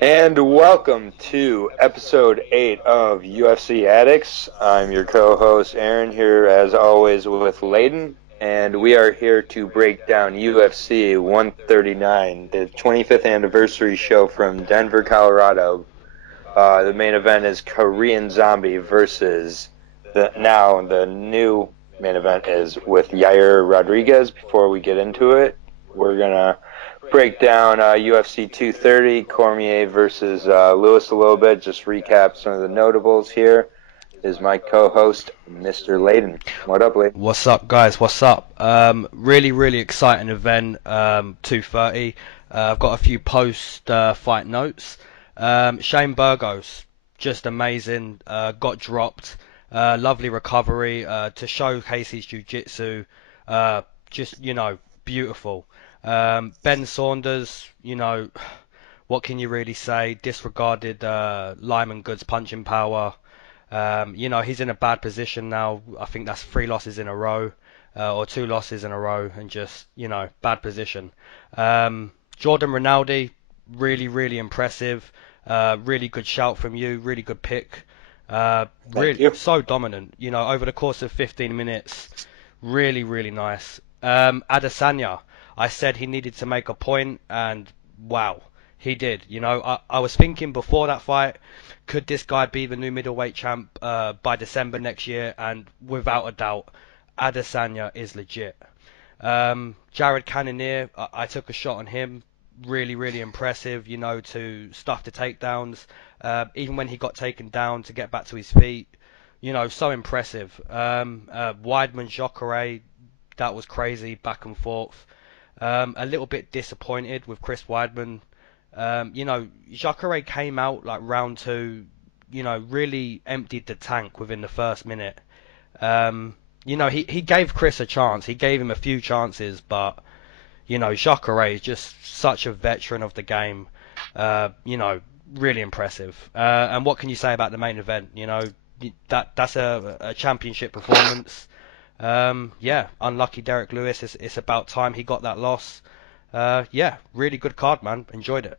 And welcome to episode 8 of UFC Addicts. I'm your co-host Aaron here as always with Leyton, and we are here to break down UFC 139, the 25th anniversary show from Denver, Colorado. The main event is Korean Zombie versus the new main event is with Yair Rodriguez. Before we get into it, we're gonna break down UFC 230, Cormier versus Lewis a little bit. Just recap some of the notables here. Is my co-host, Mr. Leyton. What up, Leyton? What's up, guys? What's up? Really exciting event. 230. I've got a few post-fight notes. Shane Burgos, just amazing. Got dropped. Lovely recovery. To showcase his jiu-jitsu. Just beautiful. Ben Saunders, what can you really say? Disregarded Lyman Good's punching power. He's in a bad position now. I think that's 3 losses in a row, or 2 losses in a row, and just, bad position. Jordan Rinaldi, really impressive. Really good shout from you. Really good pick. Thank you. So dominant. Over the course of 15 minutes, really nice. Adesanya, I said he needed to make a point, and wow, he did. I was thinking before that fight, could this guy be the new middleweight champ by December next year? And without a doubt, Adesanya is legit. Jared Cannonier, I took a shot on him. Really impressive, to stuff the takedowns. Even when he got taken down to get back to his feet, so impressive. Weidman Jacare, that was crazy, back and forth. A little bit disappointed with Chris Weidman. Jacare came out like round two, really emptied the tank within the first minute. He gave Chris a chance. He gave him a few chances, but, Jacare is just such a veteran of the game. Really impressive. And what can you say about the main event? That's a championship performance. Unlucky Derek Lewis. It's about time he got that loss. Really good card, man. Enjoyed it.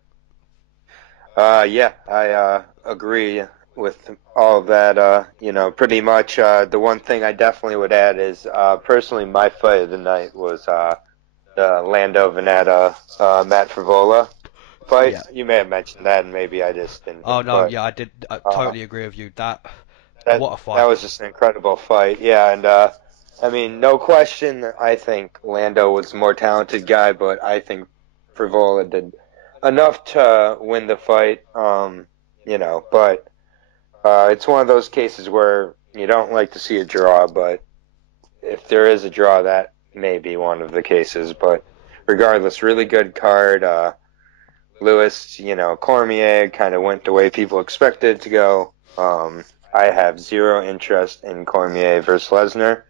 I agree with all of that. Pretty much the one thing I definitely would add is personally my fight of the night was the Lando Veneta Matt Frevola fight. Yeah. You may have mentioned that, and maybe I just didn't. Oh no, But, yeah, I did. I totally agree with you. that What a fight. that was just an incredible fight. Yeah, and I mean, no question. I think Lando was the more talented guy, but I think Frevola did enough to win the fight. But it's one of those cases where you don't like to see a draw, but if there is a draw, that may be one of the cases. But regardless, really good card. Lewis, Cormier kind of went the way people expected it to go. I have zero interest in Cormier versus Lesnar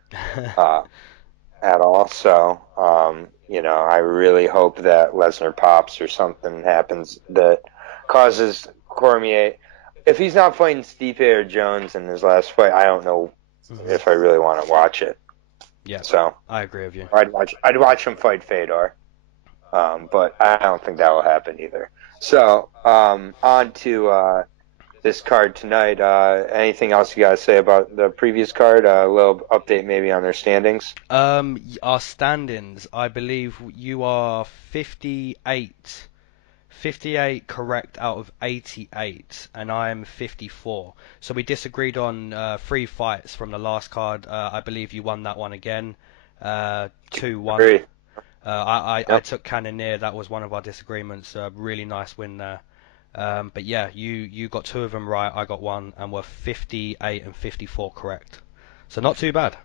at all. So, I really hope that Lesnar pops or something happens that causes Cormier. If he's not fighting Stipe or Jones in his last fight, I don't know if I really want to watch it. Yeah, So I agree with you. I'd watch him fight Fedor, but I don't think that will happen either. So on to this card tonight. Anything else you guys say about the previous card? A little update maybe on their standings. Our standings, I believe you are 58 correct out of 88, and I am 54. So we disagreed on 3 fights from the last card. I believe you won that one again, 2-1. Agree. I took Cannonier. That was one of our disagreements. Really nice win there. But yeah, you got 2 of them right. I got 1, and we're 58 and 54 correct. So not too bad.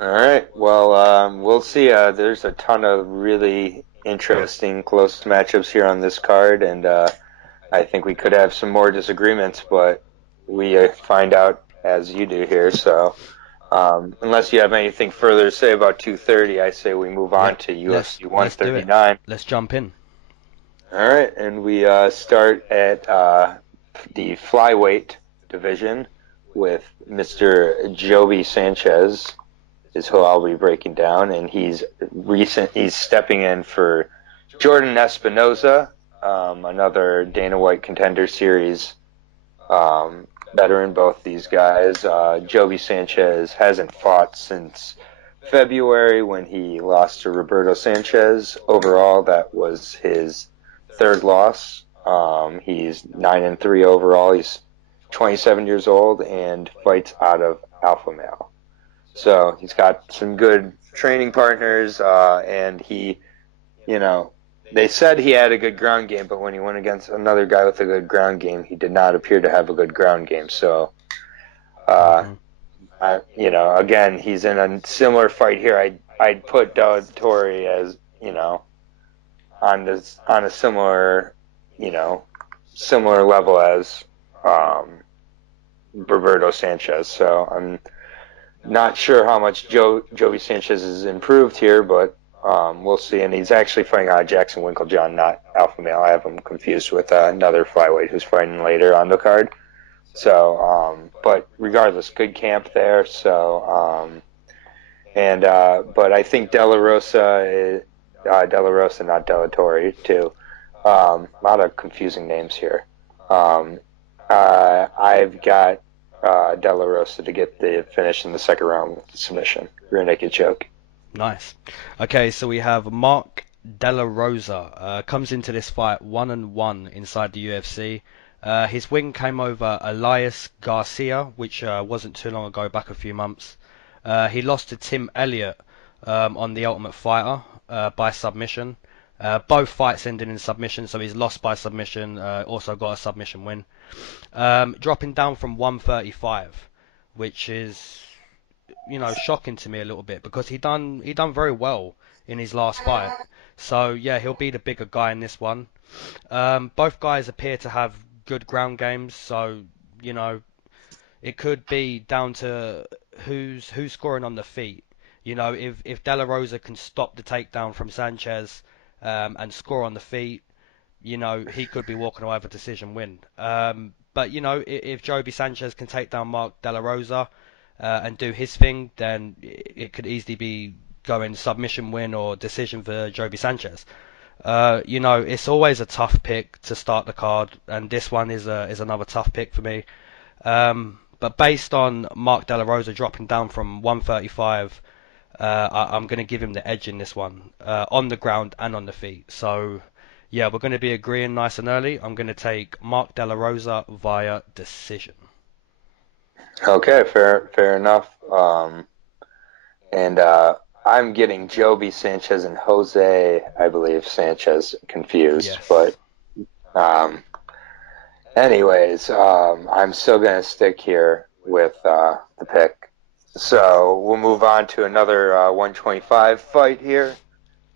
All right. Well, we'll see. There's a ton of really interesting close matchups here on this card, and I think we could have some more disagreements, but we find out as you do here. So unless you have anything further to say about 230, I say we move on to UFC 139. Let's jump in. All right, and we start at the flyweight division with Mr. Joby Sanchez, is who I'll be breaking down, and he's stepping in for Jordan Espinoza. another Dana White Contender Series veteran, both these guys. Joby Sanchez hasn't fought since February when he lost to Roberto Sanchez. Overall, that was his third loss. He's 9-3 overall. He's 27 years old and fights out of Alpha Male. So he's got some good training partners, and he, they said he had a good ground game, but when he went against another guy with a good ground game, he did not appear to have a good ground game. So, again, he's in a similar fight here. I'd put Daruish as, on a similar, similar level as Roberto Sanchez. So I'm not sure how much Joby Sanchez has improved here, but we'll see. And he's actually fighting Jackson Winklejohn, not Alpha Male. I have him confused with another flyweight who's fighting later on the card. So, but regardless, good camp there. So, but I think De La Rosa, not Delatorre, too. A lot of confusing names here. I've got De La Rosa to get the finish in the second round with the submission. Rear naked choke. Nice. Okay, so we have Mark De La Rosa. Comes into this fight 1-1 inside the UFC. His win came over Elias Garcia, which wasn't too long ago, back a few months. He lost to Tim Elliott on The Ultimate Fighter by submission. Both fights ended in submission, so he's lost by submission, also got a submission win. Dropping down from 135, which is, shocking to me a little bit, because he done very well in his last fight. So yeah, he'll be the bigger guy in this one. Both guys appear to have good ground games, so it could be down to who's scoring on the feet. If De La Rosa can stop the takedown from Sanchez and score on the feet, he could be walking away with a decision win. But if Joby Sanchez can take down Mark De La Rosa and do his thing, then it could easily be going submission win or decision for Joby Sanchez. It's always a tough pick to start the card, and this one is another tough pick for me. But based on Mark De La Rosa dropping down from 135, I'm going to give him the edge in this one, on the ground and on the feet. So, yeah, we're going to be agreeing nice and early. I'm going to take Mark De La Rosa via decision. Okay, fair enough. I'm getting Joby Sanchez and Jose, I believe, Sanchez confused. Yes. But anyways, I'm still going to stick here with the pick. So we'll move on to another 125 fight here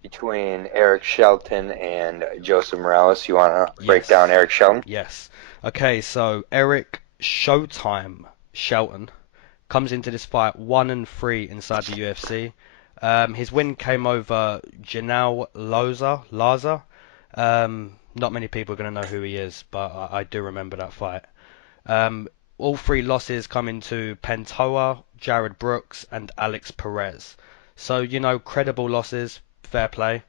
between Eric Shelton and Joseph Morales. You want to break down Eric Shelton? Yes. Okay, so Eric Showtime Shelton comes into this fight 1-3 inside the UFC. His win came over Janelle Laza. Not many people are going to know who he is, but I do remember that fight. All three losses come into Pentoa, Jared Brooks, and Alex Perez. So, credible losses, fair play.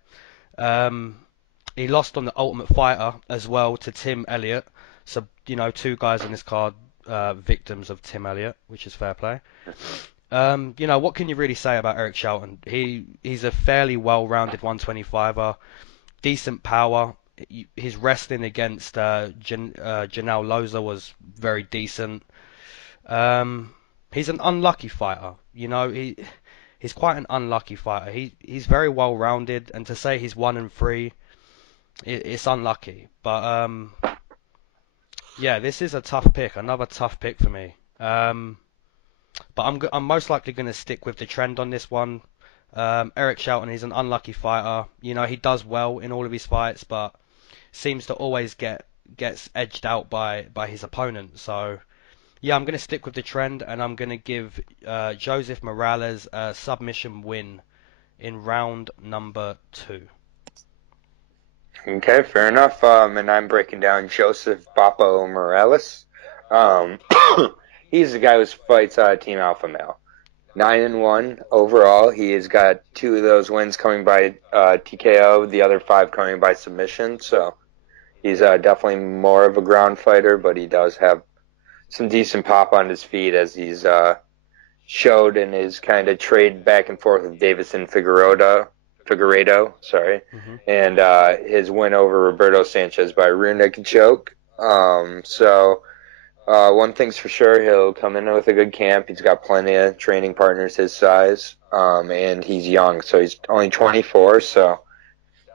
He lost on the Ultimate Fighter as well to Tim Elliott. So, two guys on this card, victims of Tim Elliott, which is fair play. What can you really say about Eric Shelton? He's a fairly well-rounded 125er, decent power. His wrestling against Janelle Loza was very decent. He's an unlucky fighter. He's quite an unlucky fighter. He's very well-rounded, and to say he's 1-3, it's unlucky. But yeah, this is a tough pick. Another tough pick for me. But I'm most likely going to stick with the trend on this one. Eric Shelton, he's an unlucky fighter. He does well in all of his fights, but seems to always gets edged out by his opponent. So, yeah, I'm going to stick with the trend, and I'm going to give Joseph Morales a submission win in round number 2. Okay, fair enough. And I'm breaking down Joseph Boppo Morales. He's the guy who fights Team Alpha Male. 9-1 overall. He has got 2 of those wins coming by TKO, the other 5 coming by submission. So He's definitely more of a ground fighter, but he does have some decent pop on his feet, as he's showed in his kind of trade back and forth with Davison Figueiredo, sorry, Hmm. and his win over Roberto Sanchez by rear naked choke. One thing's for sure, he'll come in with a good camp. He's got plenty of training partners his size, and he's young, so he's only 24, so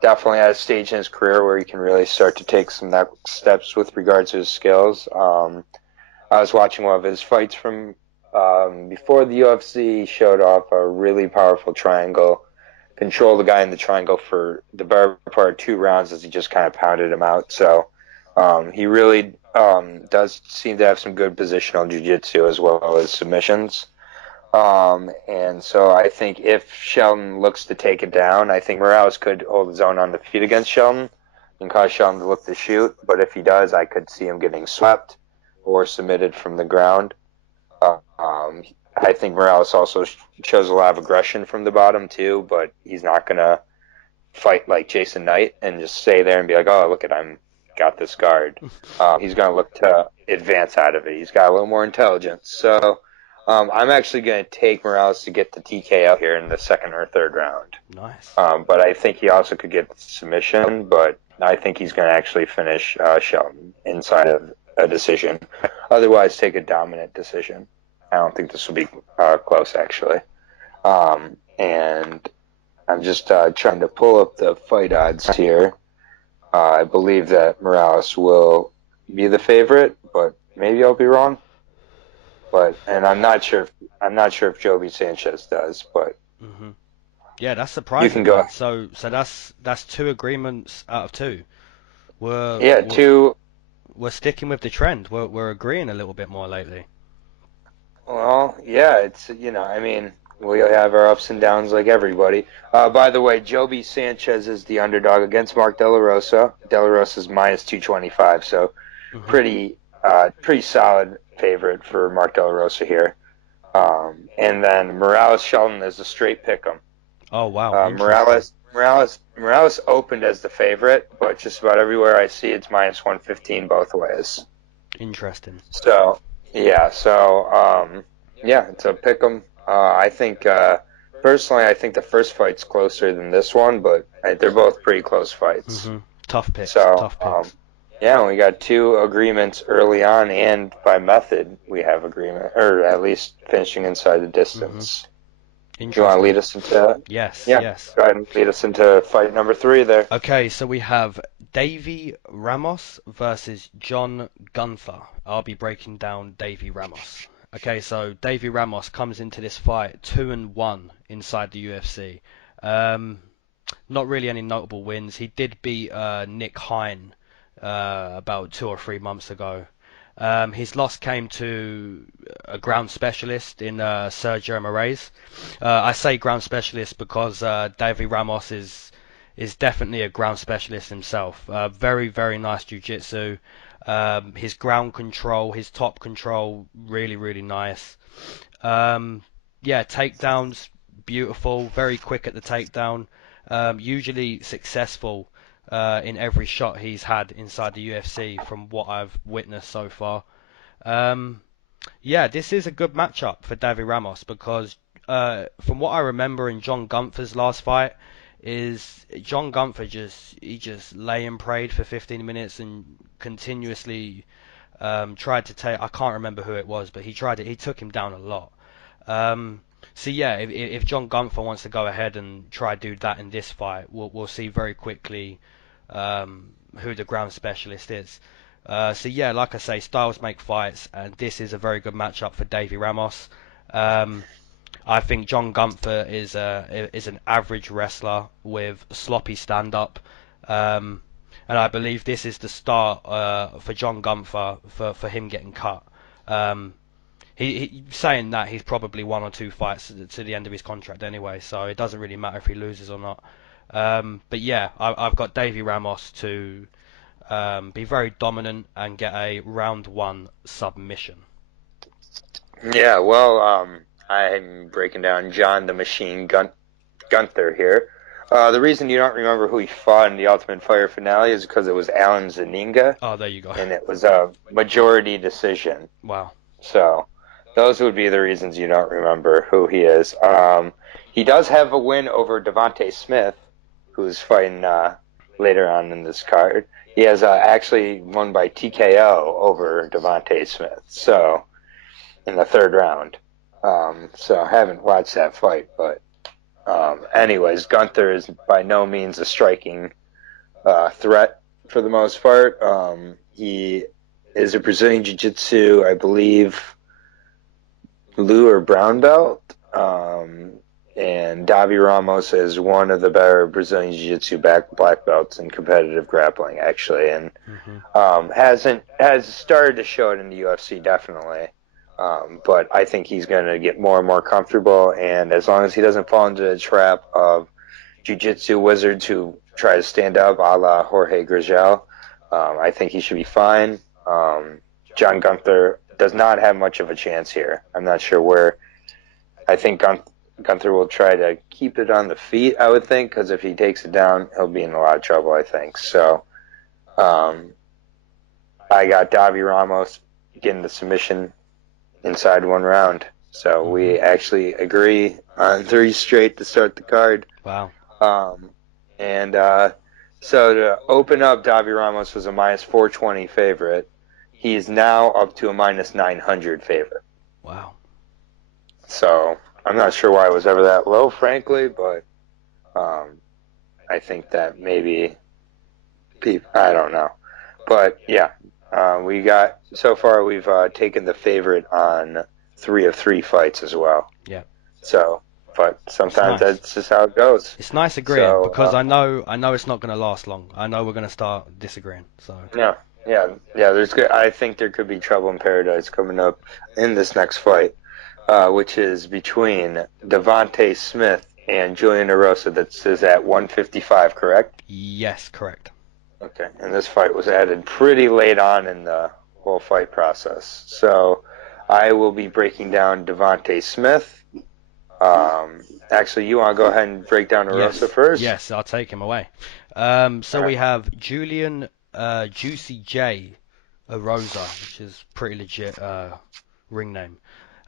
definitely at a stage in his career where he can really start to take some next steps with regards to his skills. I was watching one of his fights from before the UFC. He showed off a really powerful triangle, controlled the guy in the triangle for the better part of 2 rounds as he just kind of pounded him out. So he really does seem to have some good positional jiu-jitsu as well as submissions. And so I think if Shelton looks to take it down, I think Morales could hold his own on the feet against Shelton and cause Shelton to look to shoot. But if he does, I could see him getting swept or submitted from the ground. I think Morales also shows a lot of aggression from the bottom too, but he's not going to fight like Jason Knight and just stay there and be like, oh, look at him, got this guard. He's going to look to advance out of it. He's got a little more intelligence. So I'm actually going to take Morales to get the TKO here in the second or third round. Nice. But I think he also could get the submission, but I think he's going to actually finish Shelton inside of a decision. Otherwise, take a dominant decision. I don't think this will be close, actually. And I'm just trying to pull up the fight odds here. I believe that Morales will be the favorite, but maybe I'll be wrong. And I'm not sure if Joby Sanchez does, but Hmm. Yeah, that's surprising. you can go. So that's 2 agreements out of 2. Two. We're sticking with the trend. We're agreeing a little bit more lately. Well, yeah, it's, I mean, we have our ups and downs like everybody. By the way, Joby Sanchez is the underdog against Mark De La Rosa. De La Rosa's minus 225, so pretty solid favorite for Mark De La Rosa here. And then Morales Shelton is a straight pick'em. Oh wow! Morales opened as the favorite, but just about everywhere I see it's minus 115 both ways. Interesting. So it's a pick'em. I think personally, I think the first fight's closer than this one, but they're both pretty close fights. Mm-hmm. Tough picks. So Tough picks. we got 2 agreements early on, and by method we have agreement, or at least finishing inside the distance. Do you want to lead us into? Yes. Yeah. Yes. Go ahead and lead us into fight number 3 there. Okay, so we have Davy Ramos versus John Gunther. I'll be breaking down Davy Ramos. Okay, so Davy Ramos comes into this fight 2-1 inside the UFC. Not really any notable wins. He did beat Nick Hine about 2 or 3 months ago. His loss came to a ground specialist in Sergio Moraes. I say ground specialist because Davy Ramos is definitely a ground specialist himself. Very, very nice jiu-jitsu. His ground control, his top control, really, really nice. Takedowns, beautiful, very quick at the takedown. Usually successful in every shot he's had inside the UFC from what I've witnessed so far. This is a good matchup for Davy Ramos because from what I remember in John Gunther's last fight, is John Gunther just lay and prayed for 15 minutes and continuously tried to take. I can't remember who it was, but he tried it. He took him down a lot. If John Gunther wants to go ahead and try do that in this fight, we'll see very quickly who the ground specialist is. Like I say, styles make fights, and this is a very good matchup for Davy Ramos. I think John Gunther is an average wrestler with sloppy stand-up, and I believe this is the start for John Gunther for him getting cut. He saying that he's probably 1 or 2 fights to the end of his contract anyway, so it doesn't really matter if he loses or not. I've got Davy Ramos to be very dominant and get a round 1 submission. Yeah, well, I'm breaking down John the Machine Gunther here. The reason you don't remember who he fought in the Ultimate Fighter finale is because it was Alan Zaninga, Oh, there you go. and it was a majority decision. Wow. So those would be the reasons you don't remember who he is. He does have a win over Devonte Smith, who's fighting later on in this card. He has actually won by TKO over Devonte Smith, so in the third round. So I haven't watched that fight, but anyways, Gunther is by no means a striking threat for the most part. He is a Brazilian Jiu-Jitsu, I believe, blue or brown belt. And Davi Ramos is one of the better Brazilian Jiu-Jitsu black belts in competitive grappling, actually, and has started to show it in the UFC, definitely. But I think he's going to get more and more comfortable, and as long as he doesn't fall into the trap of Jiu-Jitsu wizards who try to stand up, a la Jorge Gurgel, I think he should be fine. John Gunther does not have much of a chance here. I'm not sure where. I think Gunther will try to keep it on the feet, I would think, because if he takes it down, he'll be in a lot of trouble, I think. So I got Davi Ramos getting the submission inside one round. So we actually agree on 3 straight to start the card. Wow. So to open up, Davi Ramos was a minus 420 favorite. He's now up to a minus 900 favorite. Wow. So I'm not sure why it was ever that low, frankly, but I think that maybe I don't know. But yeah, so far we've taken the favorite on 3 of 3 fights as well. Yeah. So, but sometimes that's just how it goes. It's nice agreeing because I know it's not going to last long. I know we're going to start disagreeing. So yeah. I think there could be trouble in paradise coming up in this next fight, which is between Devonte Smith and Julian Erosa. That is at 155, correct? Yes, correct. Okay, and this fight was added pretty late on in the whole fight process. So I will be breaking down Devonte Smith. Actually, you want to go ahead and break down Erosa first? Yes, I'll take him away. We have Julian Juicy J Erosa, which is pretty legit ring name.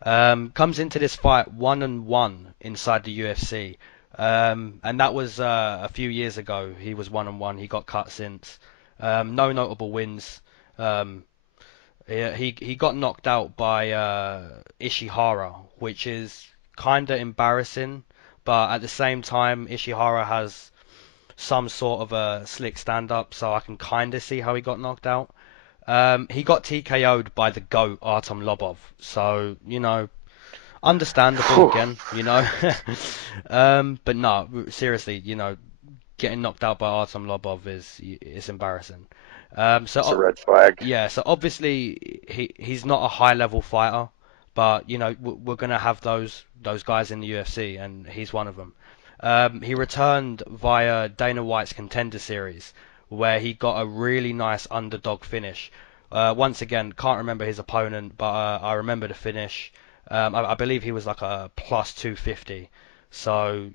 Comes into this fight 1-1 inside the UFC. And that was a few years ago. He was 1-1. He got cut since. No notable wins. He got knocked out by Ishihara, which is kind of embarrassing. But at the same time, Ishihara has some sort of a slick stand-up, so I can kind of see how he got knocked out. He got TKO'd by the GOAT, Artem Lobov. So, understandable again, but no, seriously, getting knocked out by Artem Lobov is embarrassing. It's a red flag. Yeah, so obviously he's not a high level fighter, but we're gonna have those guys in the UFC, and he's one of them. He returned via Dana White's Contender Series, where he got a really nice underdog finish. Once again, can't remember his opponent, but I remember the finish. I believe he was like a plus 250. So,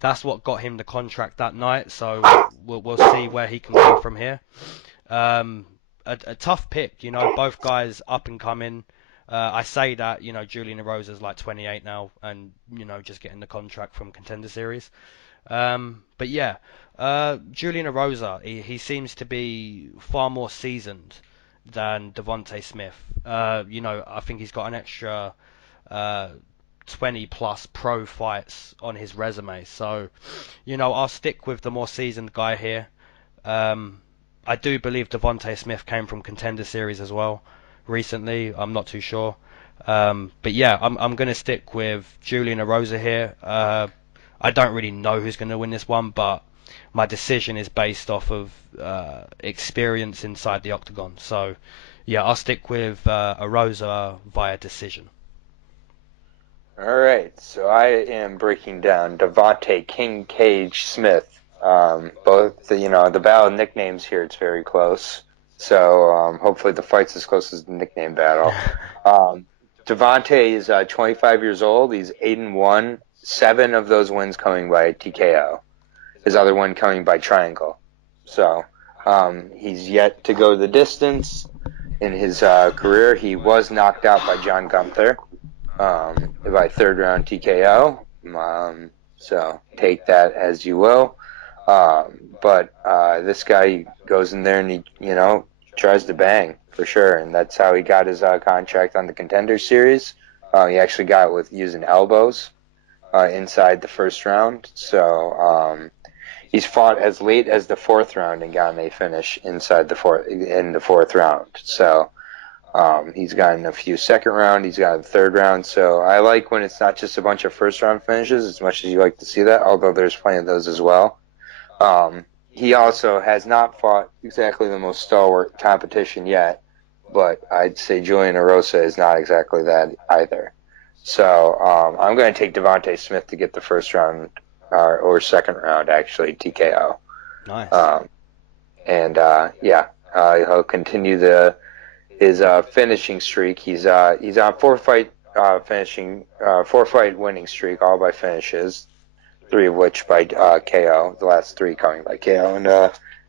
that's what got him the contract that night. So we'll see where he can go from here. A tough pick, both guys up and coming. I say that, Julian Erosa's like 28 now and, just getting the contract from Contender Series. But yeah, Julian Erosa, he seems to be far more seasoned than Devonte Smith. I think he's got an extra 20 plus pro fights on his resume. So, I'll stick with the more seasoned guy here. I do believe Devonte Smith came from Contender Series as well recently. I'm not too sure. But yeah, I'm going to stick with Julian Erosa here. I don't really know who's going to win this one, but my decision is based off of experience inside the octagon. So yeah, I'll stick with Erosa via decision. All right, so I am breaking down Devonte King Cage Smith. Both the battle of nicknames here, it's very close. So hopefully the fight's as close as the nickname battle. Devonte is 25 years old. He's 8-1. 7 of those wins coming by TKO. his other one coming by triangle. So he's yet to go the distance in his career. He was knocked out by John Gunther by third round TKO. So take that as you will. But this guy goes in there and he, tries to bang for sure, and that's how he got his contract on the Contender Series. He actually got it with using elbows inside the first round. So he's fought as late as the fourth round and gotten a finish in the fourth round. So he's gotten a few second round, he's got a third round. So I like when it's not just a bunch of first round finishes as much as you like to see that, although there's plenty of those as well. He also has not fought exactly the most stalwart competition yet, but I'd say Julian Erosa is not exactly that either. So I'm going to take Devonte Smith to get the first round or second round, actually, TKO. Nice. He'll continue his finishing streak. He's on four fight winning streak, all by finishes. 3 of which by KO, the last 3 coming by KO, and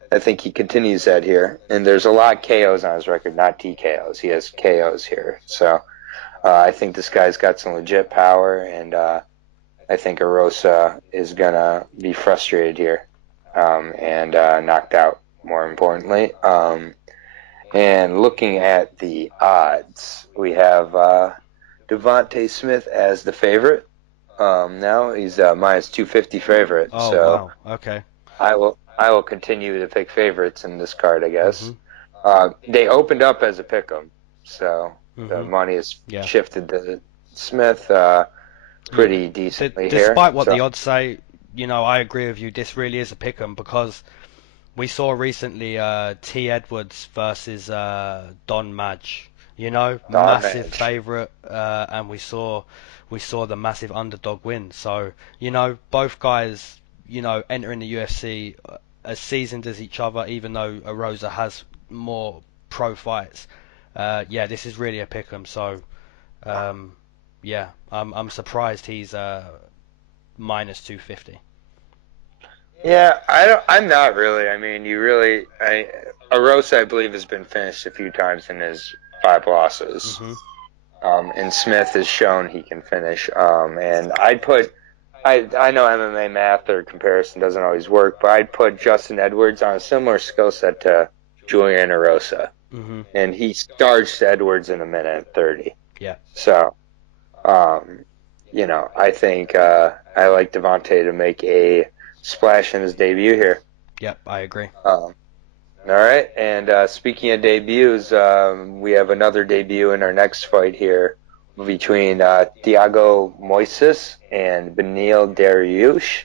I think he continues that here. And there's a lot of KOs on his record, not TKOs. He has KOs here. So I think this guy's got some legit power, and I think Erosa is going to be frustrated here and knocked out, more importantly. And looking at the odds, we have Devonte Smith as the favorite. Now he's minus 250 favorite. Oh, so wow. Okay. I will continue to pick favorites in this card, I guess. Mm-hmm. They opened up as a pick'em, so the money has shifted to Smith pretty decently here. Despite what the odds say, I agree with you. This really is a pick'em because we saw recently T. Edwards versus Don Madge. Massive favorite, and we saw the massive underdog win. So, both guys, entering the UFC as seasoned as each other, even though Rosa has more pro fights. This is really a pick'em. So, I'm surprised he's minus 250. Yeah, I'm not really. I mean, Erosa, I believe, has been finished a few times in his 5 losses. Mm-hmm. And Smith has shown he can finish. And I know MMA math or comparison doesn't always work, but I'd put Justin Edwards on a similar skill set to Julian Erosa. Mm-hmm. And he starched Edwards in a minute and 30. Yeah. So, I think I like Devonte to make a splash in his debut here. Yep, I agree. All right, and speaking of debuts, we have another debut in our next fight here between Thiago Moises and Beneil Daruish.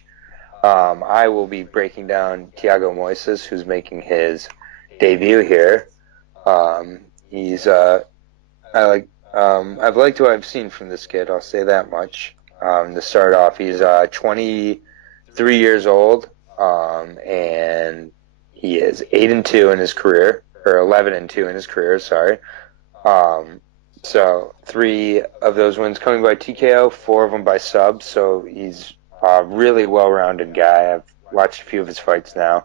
I will be breaking down Thiago Moises, who's making his debut here. I've liked what I've seen from this kid. I'll say that much. To start off, he's 23 years old, and he is 8-2 in his career, or 11-2 in his career. Sorry. So 3 of those wins coming by TKO, 4 of them by sub. So he's a really well-rounded guy. I've watched a few of his fights now.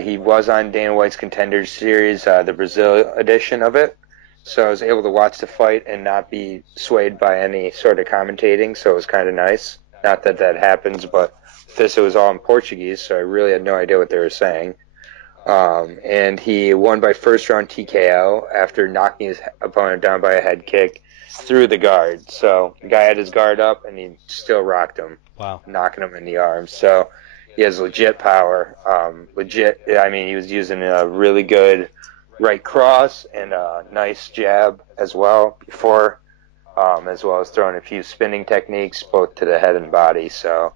He was on Dana White's Contender Series, the Brazil edition of it. So I was able to watch the fight and not be swayed by any sort of commentating. So it was kind of nice. Not that happens, but this, it was all in Portuguese, so I really had no idea what they were saying. And he won by first round TKO after knocking his opponent down by a head kick through the guard. So the guy had his guard up, and he still rocked him. Wow. Knocking him in the arms. So he has legit power. He was using a really good right cross and a nice jab as well before, as well as throwing a few spinning techniques both to the head and body. So,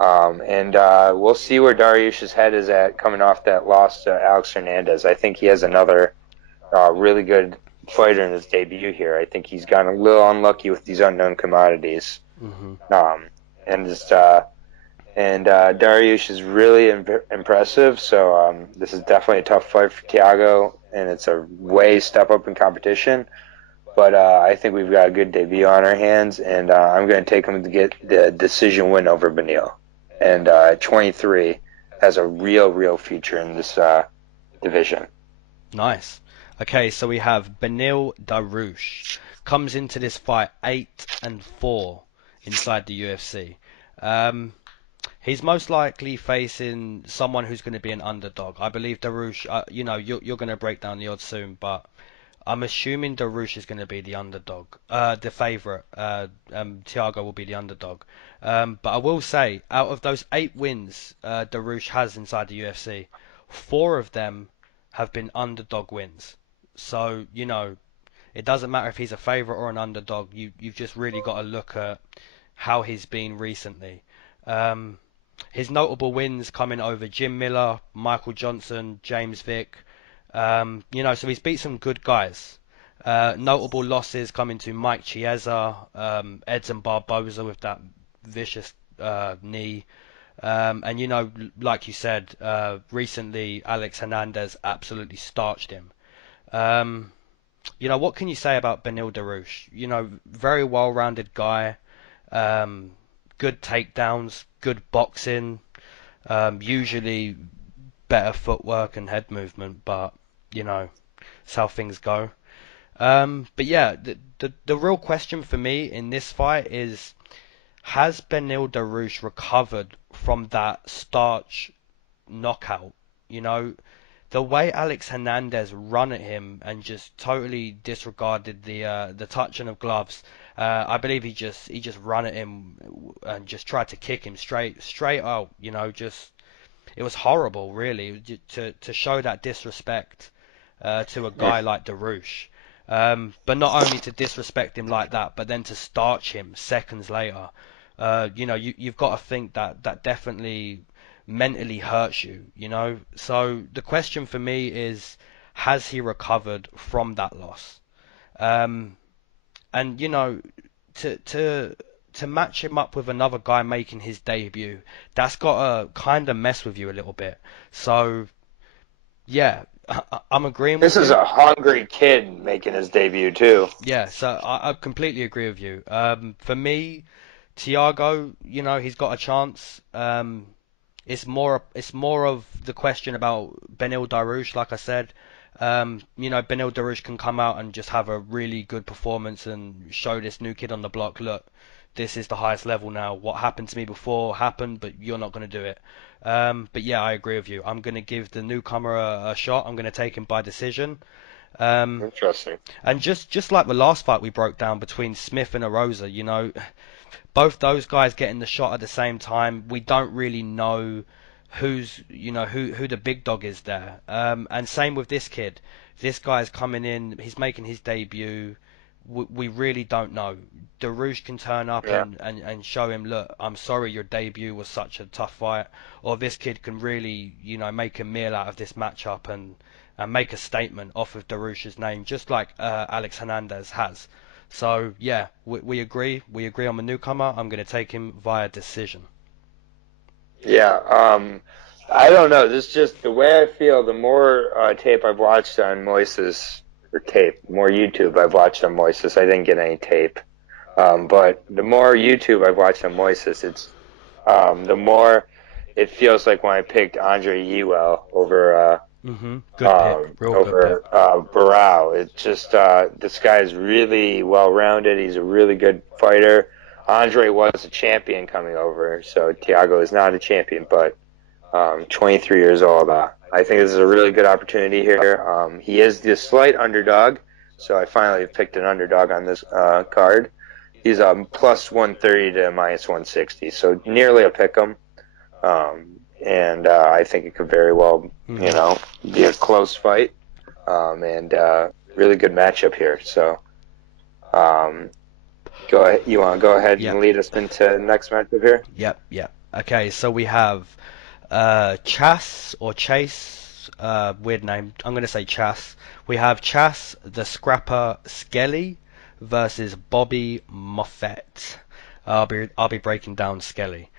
we'll see where Daruish's head is at coming off that loss to Alex Hernandez. I think he has another really good fighter in his debut here. I think he's gotten a little unlucky with these unknown commodities. Mm-hmm. Daruish is really impressive. So this is definitely a tough fight for Thiago, and it's a way step up in competition. But I think we've got a good debut on our hands, and I'm going to take him to get the decision win over Beneil. And 23 has a real future in this division. Nice. Okay, so we have Beneil Daruish comes into this fight 8-4 inside the UFC. He's most likely facing someone who's going to be an underdog. I believe Daruish. You're going to break down the odds soon, but I'm assuming Daruish is going to be the underdog, the favorite. Thiago will be the underdog. But I will say, out of those 8 wins Daruish has inside the UFC, 4 of them have been underdog wins. So, it doesn't matter if he's a favorite or an underdog. You've just really got to look at how he's been recently. His notable wins coming over Jim Miller, Michael Johnson, James Vick. So he's beat some good guys. Notable losses coming to Mike Chiesa, Edson Barboza with that vicious knee. Like you said, recently Alex Hernandez absolutely starched him. What can you say about Beneil Daruish? Very well-rounded guy, good takedowns, good boxing, usually better footwork and head movement, but it's how things go. But yeah, the real question for me in this fight is, has Beneil Daruish recovered from that starch knockout? The way Alex Hernandez run at him and just totally disregarded the touching of gloves. I believe he just run at him and just tried to kick him straight out. It was horrible, really, to show that disrespect to a guy like Daruish. But not only to disrespect him like that, but then to starch him seconds later. You've got to think that definitely mentally hurts you. So the question for me is, has he recovered from that loss? And to match him up with another guy making his debut, that's got to kind of mess with you a little bit. So yeah, I'm agreeing with This you. is a hungry kid making his debut too. Yeah, so I completely agree with you. For me, Thiago, he's got a chance. It's more of the question about Beneil Daruish, like I said. Beneil Daruish can come out and just have a really good performance and show this new kid on the block, look, this is the highest level now. What happened to me before happened, but you're not going to do it. But yeah, I agree with you. I'm going to give the newcomer a shot. I'm going to take him by decision. Interesting. And just like the last fight we broke down between Smith and Erosa, both those guys getting the shot at the same time. We don't really know who the big dog is there. And same with this kid. This guy's coming in. He's making his debut. We really don't know. Daruish can turn up and show him, look, I'm sorry your debut was such a tough fight. Or this kid can really, make a meal out of this matchup and make a statement off of Daruish's name, just like Alex Hernandez has. So yeah, we agree. We agree on the newcomer. I'm going to take him via decision. Yeah, I don't know. This is just the way I feel. The more tape I've watched on Moises, or tape, more YouTube I've watched on Moises. I didn't get any tape, but the more YouTube I've watched on Moises, it's the more it feels like when I picked Andre Ewell over Good pick. Real good pick. Barao. It's just this guy is really well-rounded. He's a really good fighter. Andre was a champion coming over, so Thiago is not a champion, but 23 years old. I think this is a really good opportunity here. He is the slight underdog, so I finally picked an underdog on this card. He's plus 130 to minus 160, so nearly a pick 'em. And I think it could very well, be a close fight, and really good matchup here. So, go ahead. You want to go ahead and lead us into the next matchup here? Yep. Okay, so we have Chas or Chase, weird name. I'm going to say Chas. We have Chas the Scrapper Skelly versus Bobby Moffet. I'll be breaking down Skelly.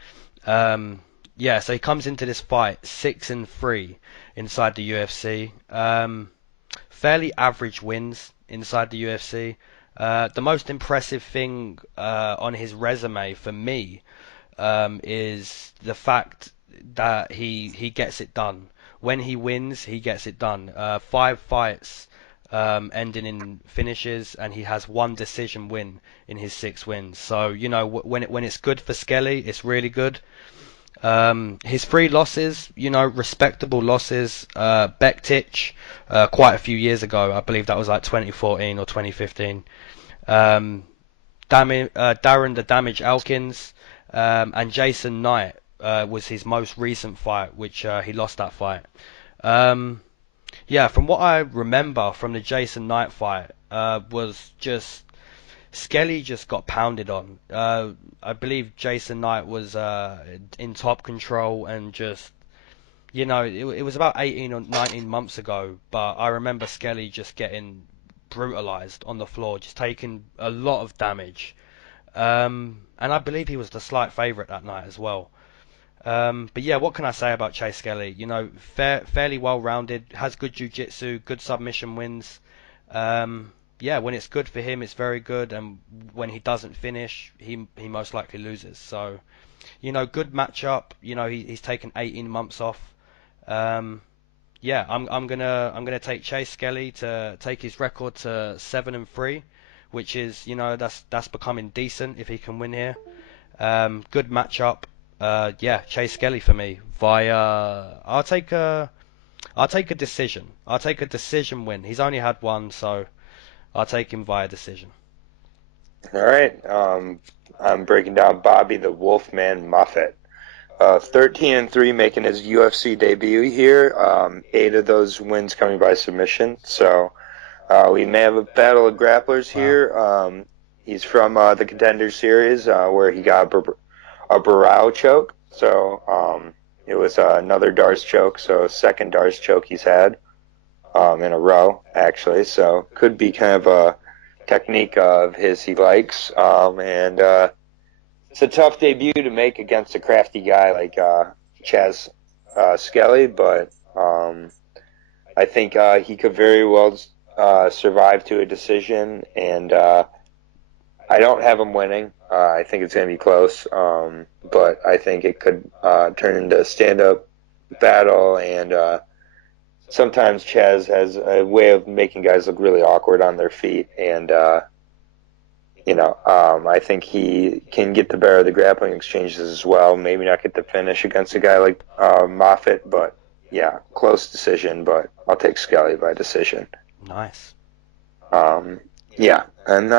So he comes into this fight 6-3 inside the UFC. Fairly average wins inside the UFC. The most impressive thing on his resume for me is the fact that he gets it done. When he wins, he gets it done. 5 fights ending in finishes, and he has one decision win in his 6 wins. So when it's good for Skelly, it's really good. His 3 losses, respectable losses. Bektic, quite a few years ago, I believe that was like 2014 or 2015. Darren the Damage Elkins, and Jason Knight was his most recent fight, which he lost that fight. Yeah, from what I remember from the Jason Knight fight, was just Skelly just got pounded on. I believe Jason Knight was in top control, and just it was about 18 or 19 months ago, but I remember Skelly just getting brutalized on the floor, just taking a lot of damage. And I believe he was the slight favourite that night as well. But yeah, what can I say about Chase Skelly? Fairly well-rounded, has good jiu-jitsu, good submission wins. Yeah, when it's good for him, it's very good, and when he doesn't finish, he most likely loses. So, good matchup. He's taken 18 months off. Yeah, I'm gonna take Chase Skelly to take his record to 7-3, which is that's becoming decent if he can win here. Good matchup. Yeah, Chase Skelly for me. I'll take a decision. I'll take a decision win. He's only had one, so I'll take him via decision. All right. I'm breaking down Bobby the Wolfman Moffet. 13-3, making his UFC debut here. 8 of those wins coming by submission. So we may have a battle of grapplers here. He's from the Contender Series, where he got a Barrow choke. So it was another Darce choke, so second Darce choke he's had in a row, actually. So could be kind of a technique of his he likes. And it's a tough debut to make against a crafty guy like Chaz Skelly, but I think he could very well survive to a decision, and I don't have him winning. I think it's going to be close, but I think it could turn into a stand-up battle, and sometimes Chaz has a way of making guys look really awkward on their feet, and I think he can get the better of the grappling exchanges as well. Maybe not get the finish against a guy like Moffet, but yeah, close decision. But I'll take Skelly by decision. Nice. Yeah, don't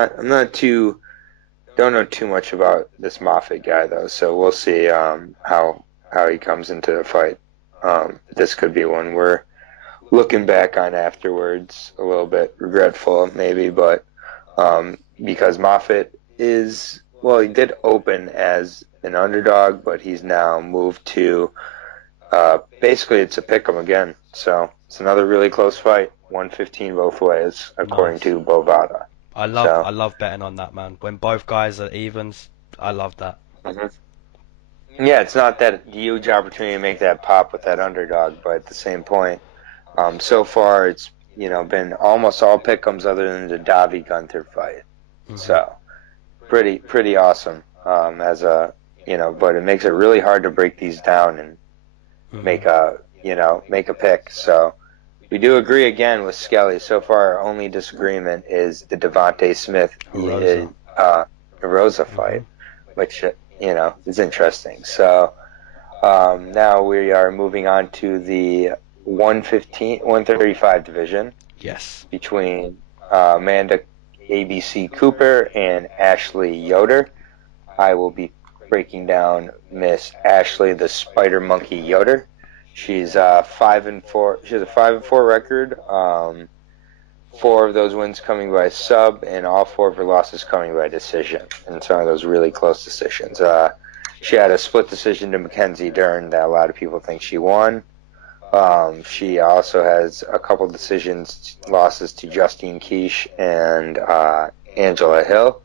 know too much about this Moffet guy though, so we'll see how he comes into the fight. This could be one we're looking back on afterwards, a little bit regretful maybe, but because Moffet he did open as an underdog, but he's now moved to basically it's a pick'em again. So it's another really close fight, 115 both ways, according to Bovada. I love betting on that, man. When both guys are evens, I love that. Mm-hmm. Yeah, it's not that huge opportunity to make that pop with that underdog, but at the same point, so far it's been almost all pick'ems other than the Davi Gunther fight. Mm-hmm. So pretty awesome. But it makes it really hard to break these down and make a pick. So we do agree again with Skelly. So far, our only disagreement is the Devonte Smith Erosa fight, which is interesting. So now we are moving on to the 135 division. Yes. Between Amanda ABC Cooper and Ashley Yoder. I will be breaking down Miss Ashley the Spider Monkey Yoder. She's 5-4. She has a 5-4 record. 4 of those wins coming by sub, and all 4 of her losses coming by decision. And some of those really close decisions. She had a split decision to Mackenzie Dern that a lot of people think she won. She also has a couple losses to Justine Quiche and Angela Hill.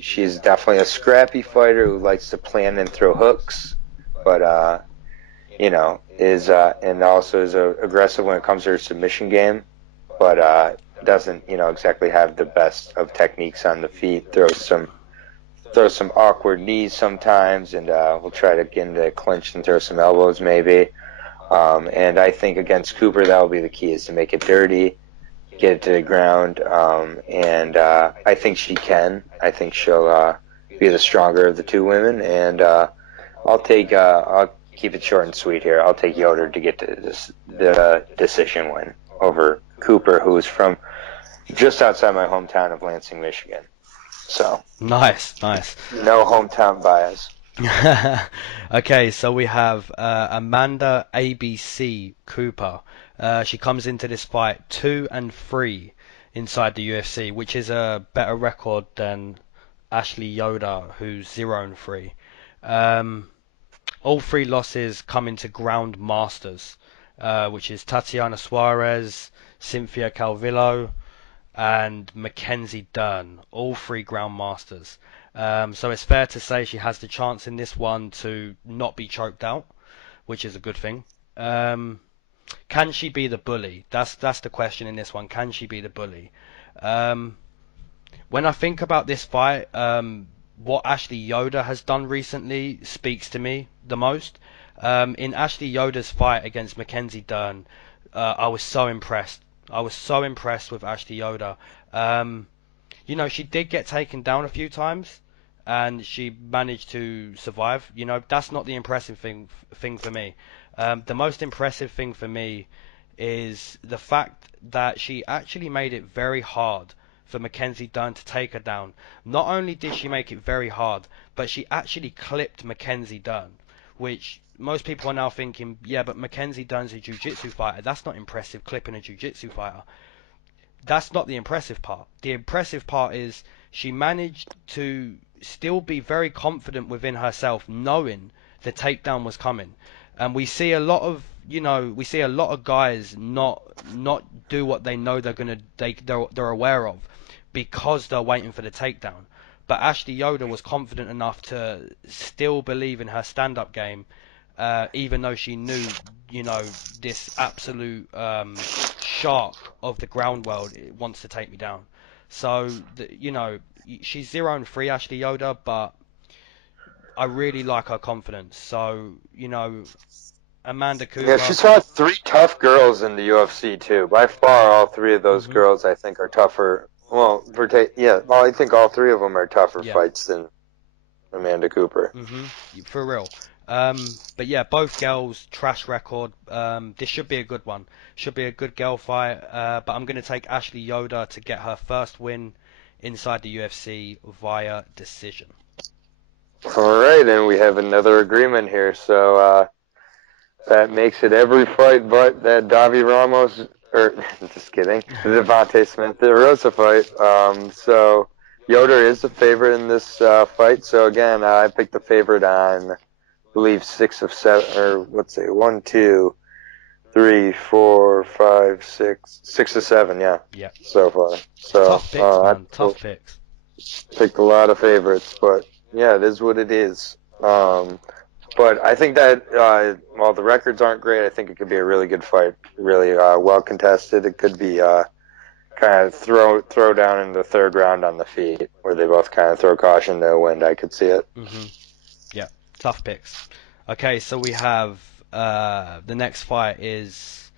She's definitely a scrappy fighter who likes to plan and throw hooks, but and also is aggressive when it comes to her submission game, but doesn't exactly have the best of techniques on the feet. Throws throw some awkward knees sometimes, and we'll try to get into clinch and throw some elbows maybe. And I think against Cooper, that will be the key, is to make it dirty, get it to the ground, and I think she can. I think she'll be the stronger of the two women, and I'll keep it short and sweet here. I'll take Yoder to get to the decision win over Cooper, who's from just outside my hometown of Lansing, Michigan. So Nice. no hometown bias. Okay, so we have Amanda ABC Cooper. She comes into this fight 2-3 inside the UFC, which is a better record than Ashley Yoder, who's 0-3. All three losses come into ground masters, which is Tatiana Suarez, Cynthia Calvillo, and Mackenzie Dern. All three ground masters. So it's fair to say she has the chance in this one to not be choked out, which is a good thing. Can she be the bully? That's the question in this one. Can she be the bully? When I think about this fight, what Ashley Yoder has done recently speaks to me the most. In Ashley Yoder's fight against Mackenzie Dern, I was so impressed. I was so impressed with Ashley Yoder. She did get taken down a few times, and she managed to survive. That's not the impressive thing for me. The most impressive thing for me is the fact that she actually made it very hard for Mackenzie Dern to take her down. Not only did she make it very hard, but she actually clipped Mackenzie Dern, which most people are now thinking, yeah, but Mackenzie Dern's a jiu-jitsu fighter. That's not impressive, clipping a jiu-jitsu fighter. That's not the impressive part. The impressive part is she managed to still be very confident within herself, knowing the takedown was coming. And we see a lot of guys not do what they know they're aware of, because they're waiting for the takedown. But Ashley Yoder was confident enough to still believe in her stand-up game, even though she knew, this absolute shark of the ground world wants to take me down. So, she's 0-3, Ashley Yoder, but I really like her confidence. So, Amanda Cooper. Yeah, she's fought 3 tough girls in the UFC too. By far, all 3 of those girls I think are tougher. Well, I think all 3 of them are tougher fights than Amanda Cooper. For real. But yeah, both girls, trash record. This should be a good one. Should be a good girl fight. But I'm going to take Ashley Yoder to get her first win inside the UFC via decision. All right, and we have another agreement here. So that makes it every fight but that Ramos, just kidding, the Devonte Smith, the Erosa fight. So Yoder is the favorite in this fight. So again, I picked the favorite on, I believe, 6 of 7, or let's say 1, 2, 3, 4, 5, 6, 6 of 7, yeah. So far. So tough picks, man. Tough picks. Picked a lot of favorites, but yeah, it is what it is. But I think that while the records aren't great, I think it could be a really good fight, really well contested. It could be kind of throw down in the 3rd round on the feet, where they both kind of throw caution to the wind. I could see it. Yeah, tough picks. Okay, so we have the next fight is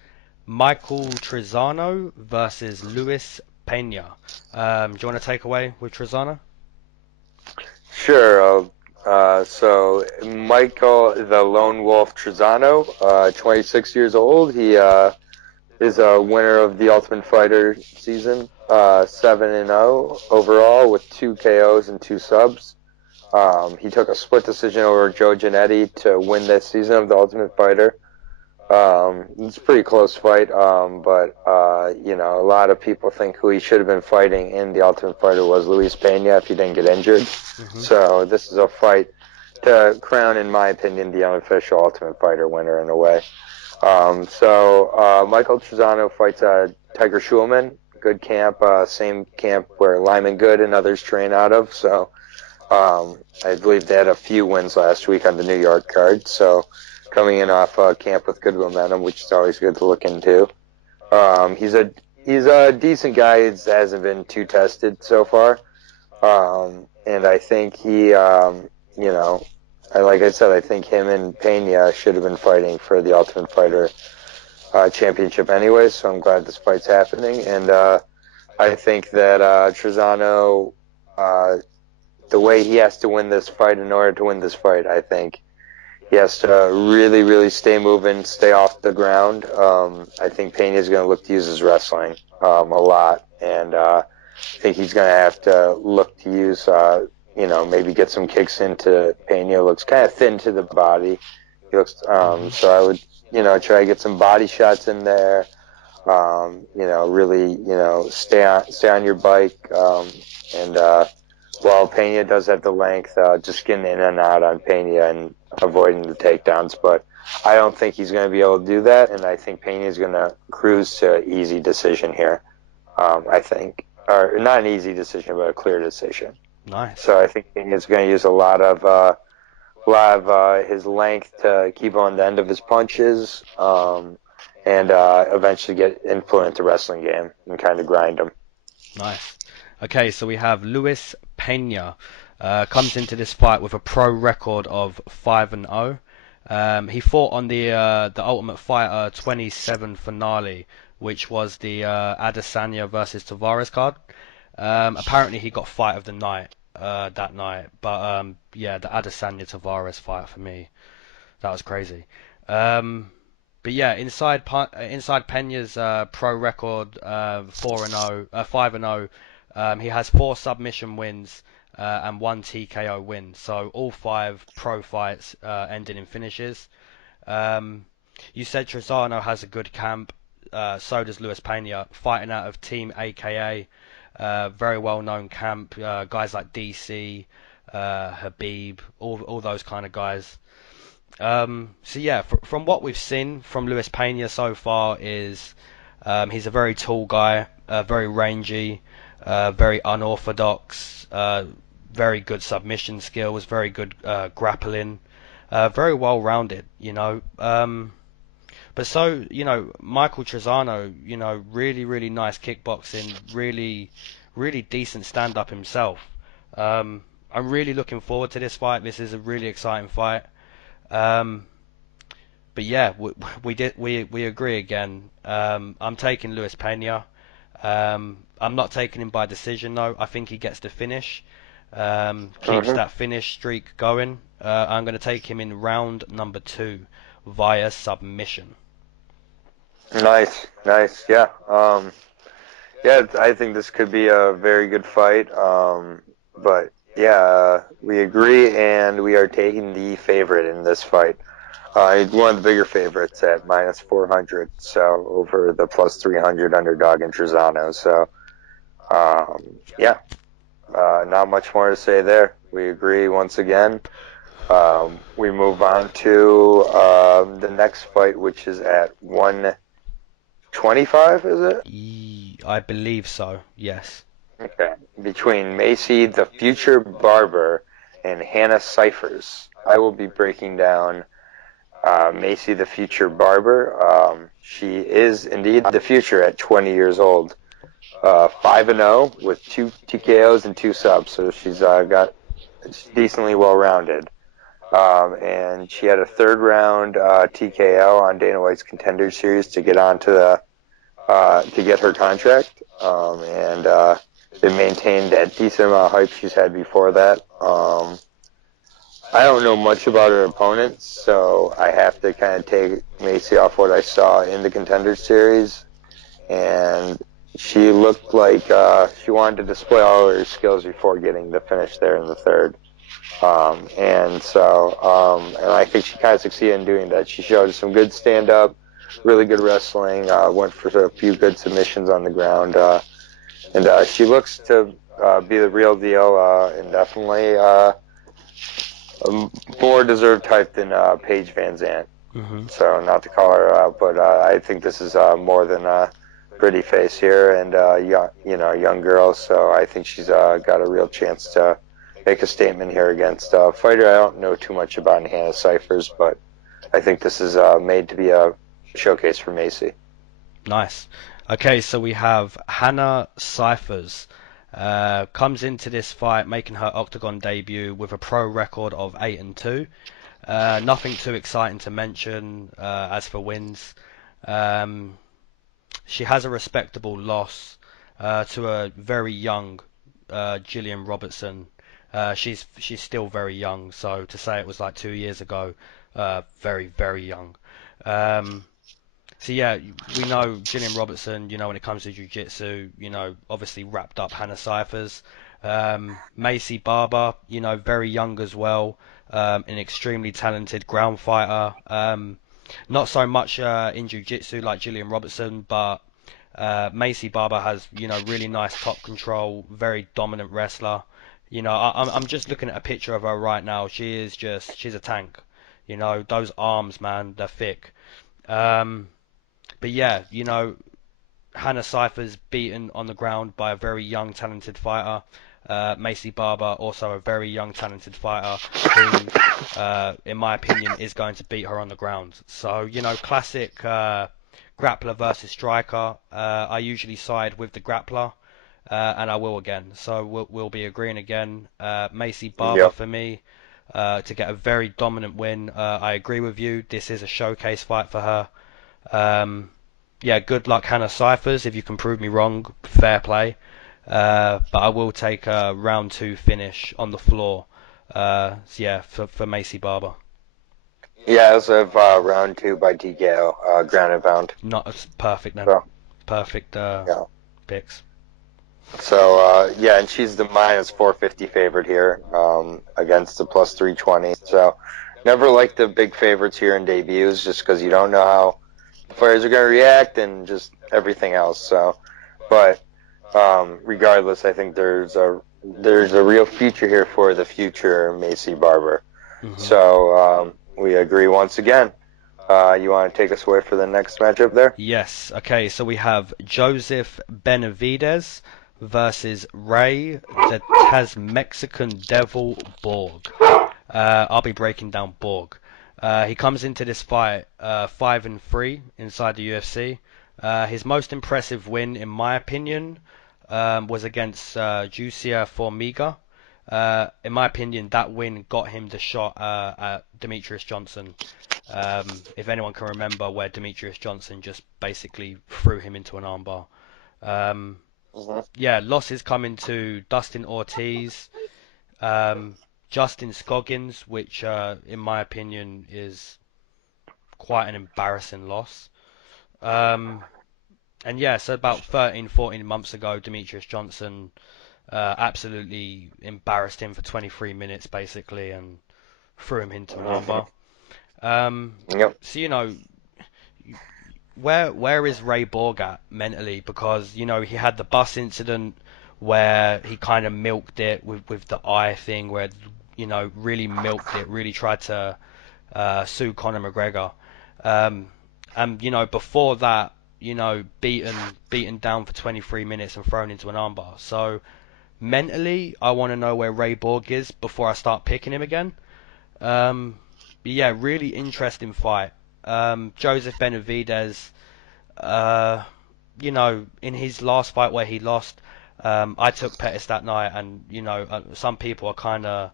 Michael Trizano versus Luis Pena. Do you want to take away with Trizano? Sure. So Michael, the Lone Wolf Trizano, 26 years old. He is a winner of the Ultimate Fighter season, 7-0 overall with 2 KOs and 2 subs. He took a split decision over Joe Giannetti to win this season of the Ultimate Fighter. It's a pretty close fight, but a lot of people think who he should have been fighting in the Ultimate Fighter was Luis Pena if he didn't get injured. So this is a fight to crown, in my opinion, the unofficial Ultimate Fighter winner in a way. So Michael Trizano fights Tiger Schulman, good camp, same camp where Lyman Good and others train out of. So I believe they had a few wins last week on the New York card. So coming in off camp with good momentum, which is always good to look into. He's a decent guy. He hasn't been too tested so far. and I think he, like I said, I think him and Pena should have been fighting for the Ultimate Fighter championship anyway, so I'm glad this fight's happening, and I think that Trizano, the way he has to win this fight in order to win this fight, I think he has to really, really stay moving, stay off the ground. I think Pena's going to look to use his wrestling a lot, and I think he's going to have to look to use, maybe get some kicks into Pena. Looks kind of thin to the body. He looks, so I would, try to get some body shots in there. Really, stay on your bike, and while Pena does have the length, just getting in and out on Pena and avoiding the takedowns, but I don't think he's going to be able to do that, and I think Pena is going to cruise to easy decision here. I think, or not an easy decision, but a clear decision. Nice. So I think Pena's going to use a lot of his length to keep on the end of his punches, and eventually get influence the wrestling game and kind of grind him. Nice. Okay, so we have Luis Pena comes into this fight with a pro record of 5-0. He fought on the Ultimate Fighter 27 finale, which was the Adesanya versus Tavares card. Apparently he got fight of the night that night, but the Adesanya Tavares fight for me, that was crazy. But yeah, inside Pena's pro record 5-0. He has 4 submission wins and 1 TKO win. So all 5 pro fights ended in finishes. You said Trizano has a good camp. So does Luis Pena, fighting out of Team AKA. Very well known camp. Guys like DC, Habib, all those kind of guys. From what we've seen from Luis Pena so far is he's a very tall guy, very rangy, very unorthodox, very good submission skills, very good grappling, very well rounded, But so, Michael Trizano, really, really nice kickboxing, really, really decent stand-up himself. I'm really looking forward to this fight. This is a really exciting fight. But yeah, we agree again. I'm taking Luis Pena. I'm not taking him by decision though. I think he gets the finish. Keeps that finish streak going. I'm going to take him in round number 2 via submission. Nice, yeah. I think this could be a very good fight. But yeah, we agree, and we are taking the favorite in this fight. One of the bigger favorites at -400, so over the +300 underdog in Trizano. So, not much more to say there. We agree once again. We move on to the next fight, which is at 125, is it? I believe so, yes. Okay. Between Maycee, the future barber, and Hannah Cifers. I will be breaking down Maycee, the future barber. She is indeed the future at 20 years old. 5-0 with 2 TKOs and 2 subs, so she's decently well-rounded. And she had a 3rd round TKO on Dana White's Contender Series to get onto to get her contract. And it maintained that decent amount of hype she's had before that. I don't know much about her opponents, so I have to kind of take Maycee off what I saw in the Contender Series. And she looked like she wanted to display all her skills before getting the finish there in the 3rd. And I think she kind of succeeded in doing that. She showed some good stand-up, really good wrestling, went for a few good submissions on the ground, and she looks to be the real deal, and definitely a more deserved type than Paige Van Zandt. So not to call her out, but I think this is more than a pretty face here, and young girl. So I think she's got a real chance to make a statement here against a fighter I don't know too much about in Hannah Cifers, but I think this is made to be a showcase for Maycee. Nice. Okay, so we have Hannah Cifers. Comes into this fight making her octagon debut with a pro record of 8-2. Nothing too exciting to mention as for wins. She has a respectable loss to a very young Gillian Robertson. She's still very young, so to say it was like 2 years ago, very, very young. So yeah, we know Gillian Robertson, when it comes to jiu-jitsu, obviously wrapped up Hannah Cifers. Maycee Barber, very young as well, an extremely talented ground fighter. Not so much in jiu-jitsu like Gillian Robertson, but Maycee Barber has, really nice top control, very dominant wrestler. I'm just looking at a picture of her right now. She's a tank. Those arms, man, they're thick. But yeah, Hannah Cifers beaten on the ground by a very young, talented fighter. Maycee Barber, also a very young, talented fighter who, in my opinion, is going to beat her on the ground. So, classic grappler versus striker. I usually side with the grappler, and I will again. So we'll be agreeing again. Maycee Barber for me to get a very dominant win. I agree with you. This is a showcase fight for her. Good luck, Hannah Cifers. If you can prove me wrong, fair play. But I will take a round 2 finish on the floor. For Maycee Barber. Yeah, as of round 2 by TKO, ground and pound. Not as perfect then. So, perfect picks. So, and she's the minus 450 favorite here against the plus 320. So, never like the big favorites here in debuts just because you don't know how the players are going to react and just everything else. So, but regardless, I think there's a real future here for the future Maycee Barber. Mm-hmm. So, we agree once again. You want to take us away for the next matchup there? Yes. Okay, so we have Joseph Benavidez versus Ray, the Mexican Devil Borg. I'll be breaking down Borg. He comes into this fight 5-3 inside the UFC. His most impressive win, in my opinion, was against Juicia Formiga. In my opinion, that win got him the shot at Demetrius Johnson. If anyone can remember, where Demetrius Johnson just basically threw him into an armbar. Losses coming to Dustin Ortiz, Justin Scoggins, which in my opinion is quite an embarrassing loss. So about 13-14 months ago, Demetrius Johnson absolutely embarrassed him for 23 minutes basically and threw him into an armbar. So where is Ray Borg at mentally? Because he had the bus incident where he kind of milked it with the eye thing, where really milked it, really tried to sue Conor McGregor, and before that, beaten down for 23 minutes and thrown into an armbar. So mentally, I want to know where Ray Borg is before I start picking him again. Really interesting fight. Joseph Benavidez, in his last fight where he lost, I took Pettis that night, and some people are kind of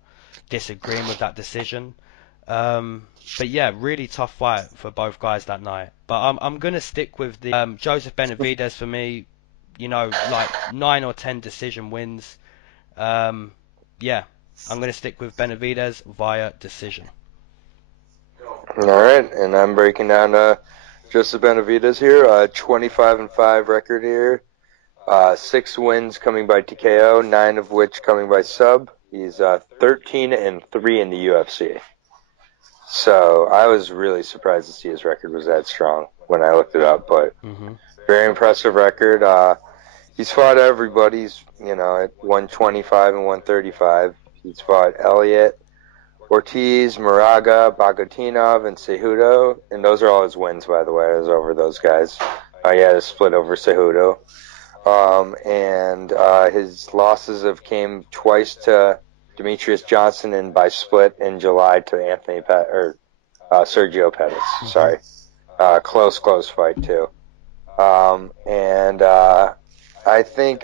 disagreeing with that decision. Really tough fight for both guys that night. But I'm gonna stick with the Joseph Benavidez for me. Like 9 or 10 decision wins. I'm gonna stick with Benavidez via decision. All right, and I'm breaking down Joseph Benavidez here. 25-5 record here. 6 wins coming by TKO, 9 of which coming by sub. He's 13-3 in the UFC. So I was really surprised to see his record was that strong when I looked it up, but very impressive record. He's fought everybody. He's, at 125 and 135. He's fought Elliott, Ortiz, Moraga, Bagotinov, and Cejudo, and those are all his wins, by the way. It was over those guys. He had a split over Cejudo. His losses have came twice to Demetrius Johnson and by split in July to Sergio Pettis. Sorry. Close fight, too. I think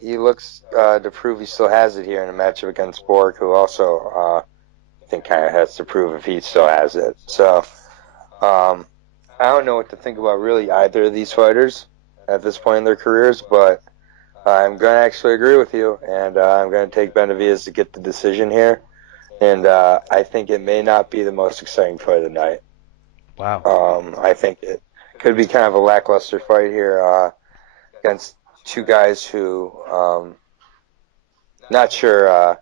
he looks to prove he still has it here in a matchup against Borg, who also I think kind of has to prove if he still has it. So I don't know what to think about really either of these fighters at this point in their careers, but I'm going to actually agree with you, and I'm going to take Benavidez to get the decision here. And I think it may not be the most exciting fight of the night. Wow. I think it could be kind of a lackluster fight here against two guys who not sure.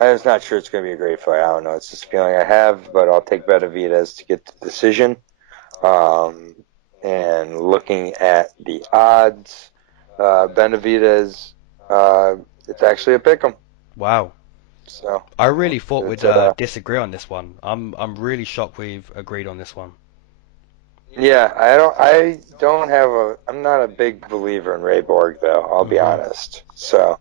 I'm just not sure it's going to be a great fight. I don't know. It's just a feeling I have, but I'll take Benavidez to get the decision. And looking at the odds, Benavidez, it's actually a pick'em. Wow. So I really thought we'd disagree on this one. I'm really shocked we've agreed on this one. Yeah, I'm not a big believer in Ray Borg though, I'll be honest. So,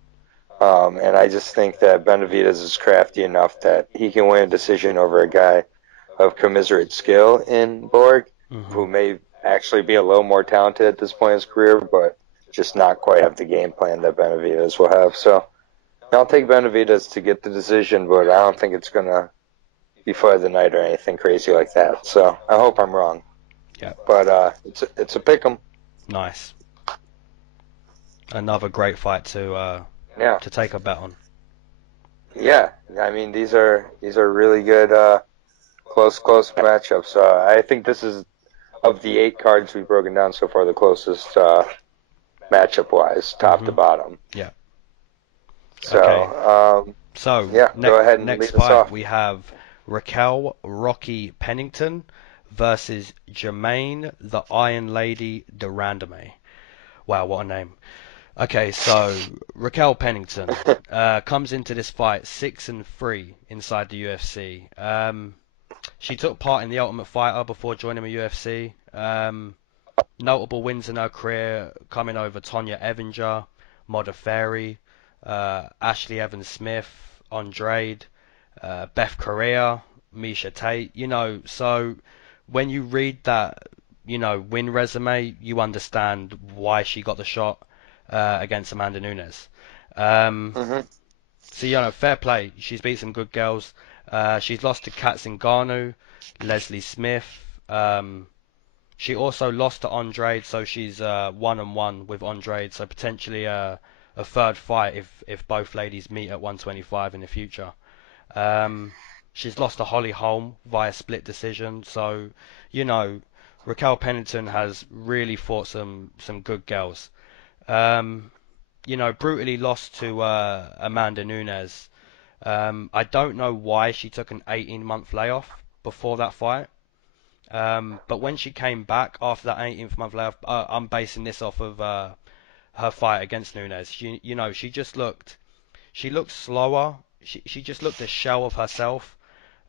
and I just think that Benavidez is crafty enough that he can win a decision over a guy of commiserate skill in Borg, who may actually be a little more talented at this point in his career, but just not quite have the game plan that Benavidez will have. So, I'll take Benavidez to get the decision, but I don't think it's going to be fight of the night or anything crazy like that. So I hope I'm wrong. Yeah. But it's a pick'em. Nice. Another great fight to take a bet on. Yeah, I mean these are really good close matchups. I think this is of the 8 cards we've broken down so far the closest matchup wise, top to bottom. Yeah. So, okay. Go ahead and next lead us fight off. we have Raquel Rocky Pennington versus Jermaine the Iron Lady Durandame. Wow, what a name. Okay, so Raquel Pennington comes into this fight 6-3 inside the UFC. She took part in the Ultimate Fighter before joining the UFC. Notable wins in her career coming over Tonya Evinger, Modafferi, Ashley Evans Smith, Andrade, Beth Correa, Misha Tate. So when you read that, win resume, you understand why she got the shot against Amanda Nunes. So, fair play. She's beat some good girls. She's lost to Kat Zingano, Leslie Smith. She also lost to Andrade, so she's 1-1 with Andrade. So potentially a third fight if both ladies meet at 125 in the future. She's lost to Holly Holm via split decision. So, Raquel Pennington has really fought some good girls. Brutally lost to Amanda Nunes. I don't know why she took an 18-month layoff before that fight. But when she came back after that 18th-month layoff, I'm basing this off of her fight against Nunes. She looked slower. She just looked a shell of herself.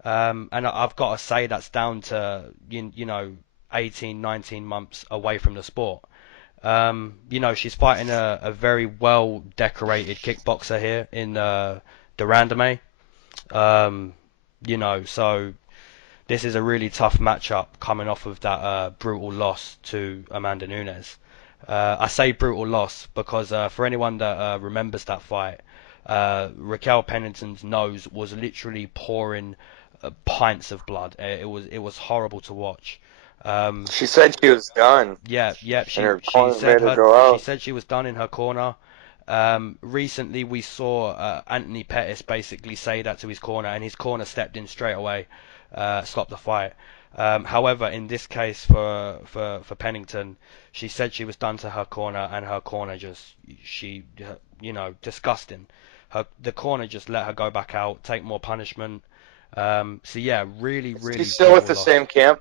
And I've got to say that's down to 18, 19 months away from the sport. She's fighting a very well decorated kickboxer here in Durandame. So this is a really tough matchup coming off of that brutal loss to Amanda Nunes. I say brutal loss because for anyone that remembers that fight, Raquel Pennington's nose was literally pouring pints of blood. It was horrible to watch. She said she was done. Yeah. She said she was done in her corner. Recently, we saw Anthony Pettis basically say that to his corner, and his corner stepped in straight away, stopped the fight. However, in this case for Pennington, she said she was done to her corner, and her corner disgusting. The corner just let her go back out, take more punishment. Really. She's still with the same camp.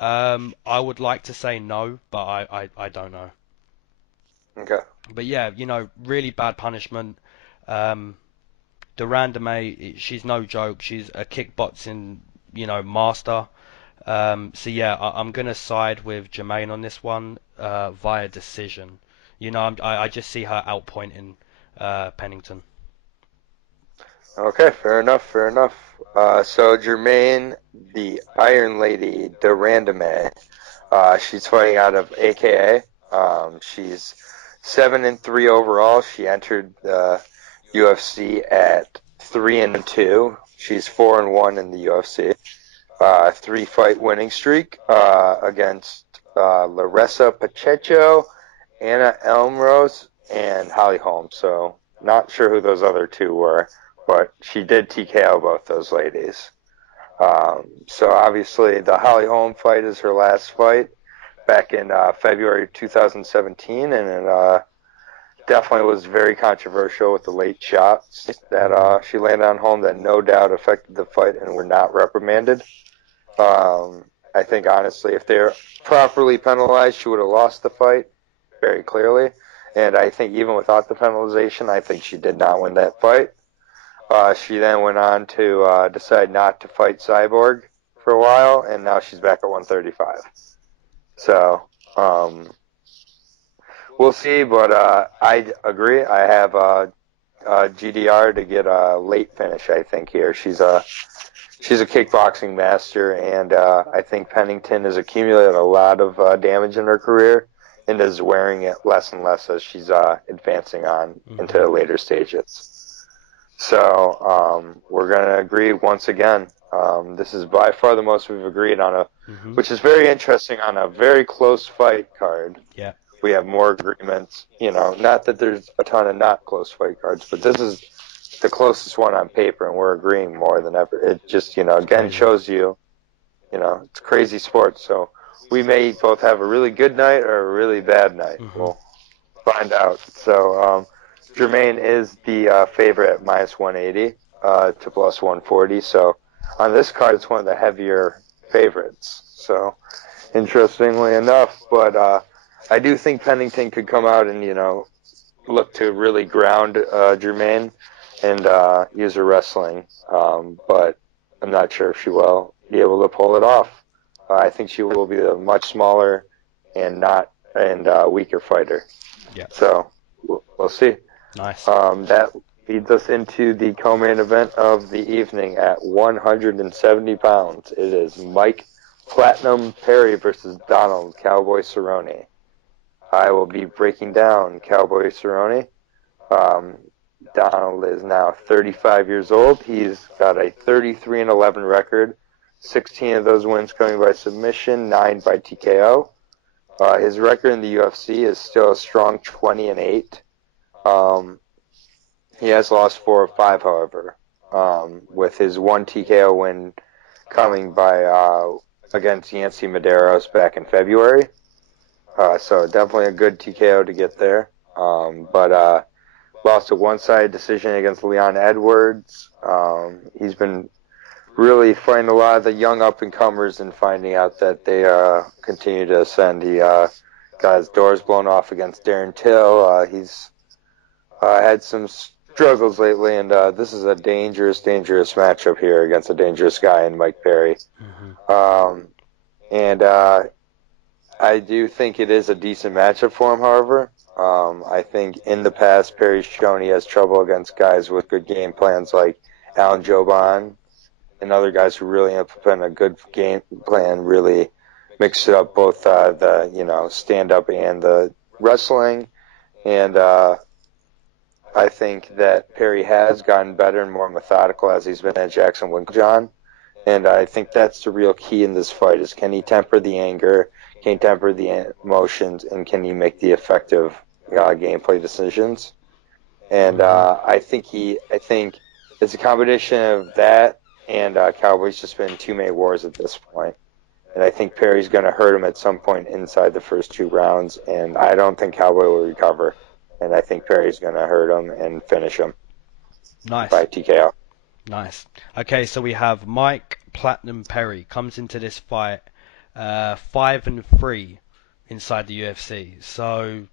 I would like to say no, but I don't know. Okay. But yeah, really bad punishment. Durandame, she's no joke. She's a kickboxing, master. I'm gonna side with Jermaine on this one via decision. I just see her outpointing Pennington. Okay, fair enough. So Jermaine, the Iron Lady, Durandame, she's fighting out of AKA. She's 7-3 overall. She entered the UFC at 3-2. She's 4-1 in the UFC. 3-fight winning streak against Larissa Pacheco, Anna Elmrose, and Holly Holm. So not sure who those other two were, but she did TKO both those ladies. So obviously the Holly Holm fight is her last fight back in February 2017, and it definitely was very controversial with the late shots that she landed on Holm that no doubt affected the fight and were not reprimanded. I think, honestly, if they're properly penalized, she would have lost the fight very clearly. And I think even without the penalization, I think she did not win that fight. She then went on to decide not to fight Cyborg for a while, and now she's back at 135. So, we'll see, but I agree. I have GDR to get a late finish, I think, here. She's a kickboxing master, and I think Pennington has accumulated a lot of damage in her career and is wearing it less and less as she's advancing on into the later stages. So we're going to agree once again. This is by far the most we've agreed on, which is very interesting on a very close fight card. Yeah. We have more agreements. Not that there's a ton of not close fight cards, but this is the closest one on paper, and we're agreeing more than ever. It just, again shows you, it's crazy sports. So we may both have a really good night or a really bad night. We'll find out. So Jermaine is the favorite at minus 180 to plus 140. So on this card, it's one of the heavier favorites. So interestingly enough, but I do think Pennington could come out and, look to really ground Jermaine and use her wrestling. But I'm not sure if she will be able to pull it off. I think she will be a much smaller and weaker fighter. Yeah. So we'll see. Nice. That leads us into the co-main event of the evening at 170 pounds. It is Mike Platinum Perry versus Donald Cowboy Cerrone. I will be breaking down Cowboy Cerrone. Donald is now 35 years old. He's got a 33-11 record. 16 of those wins coming by submission, 9 by TKO. His record in the UFC is still a strong 20-8. He has lost 4 of 5, however, with his 1 TKO win coming by against Yancy Medeiros back in February. So definitely a good TKO to get there. But lost a one-sided decision against Leon Edwards. He's been really fighting a lot of the young up-and-comers and finding out that they continue to ascend. He got his doors blown off against Darren Till. He's had some struggles lately, and this is a dangerous matchup here against a dangerous guy in Mike Perry. And I do think it is a decent matchup for him, however. I think in the past, Perry's shown he has trouble against guys with good game plans like Alan Joban and other guys who really implement a good game plan, really mix it up both the stand-up and the wrestling. And I think that Perry has gotten better and more methodical as he's been at Jackson Winklejohn. And I think that's the real key in this fight is can he temper the anger, can he temper the emotions, and can he make the effective gameplay decisions? And I think it's a combination of that and Cowboy's just been too many wars at this point. And I think Perry's going to hurt him at some point inside the first 2 rounds, and I don't think Cowboy will recover. And I think Perry's going to hurt him and finish him. Nice. By TKO. Nice. Okay, so we have Mike Platinum Perry comes into this fight 5-3 inside the UFC. So,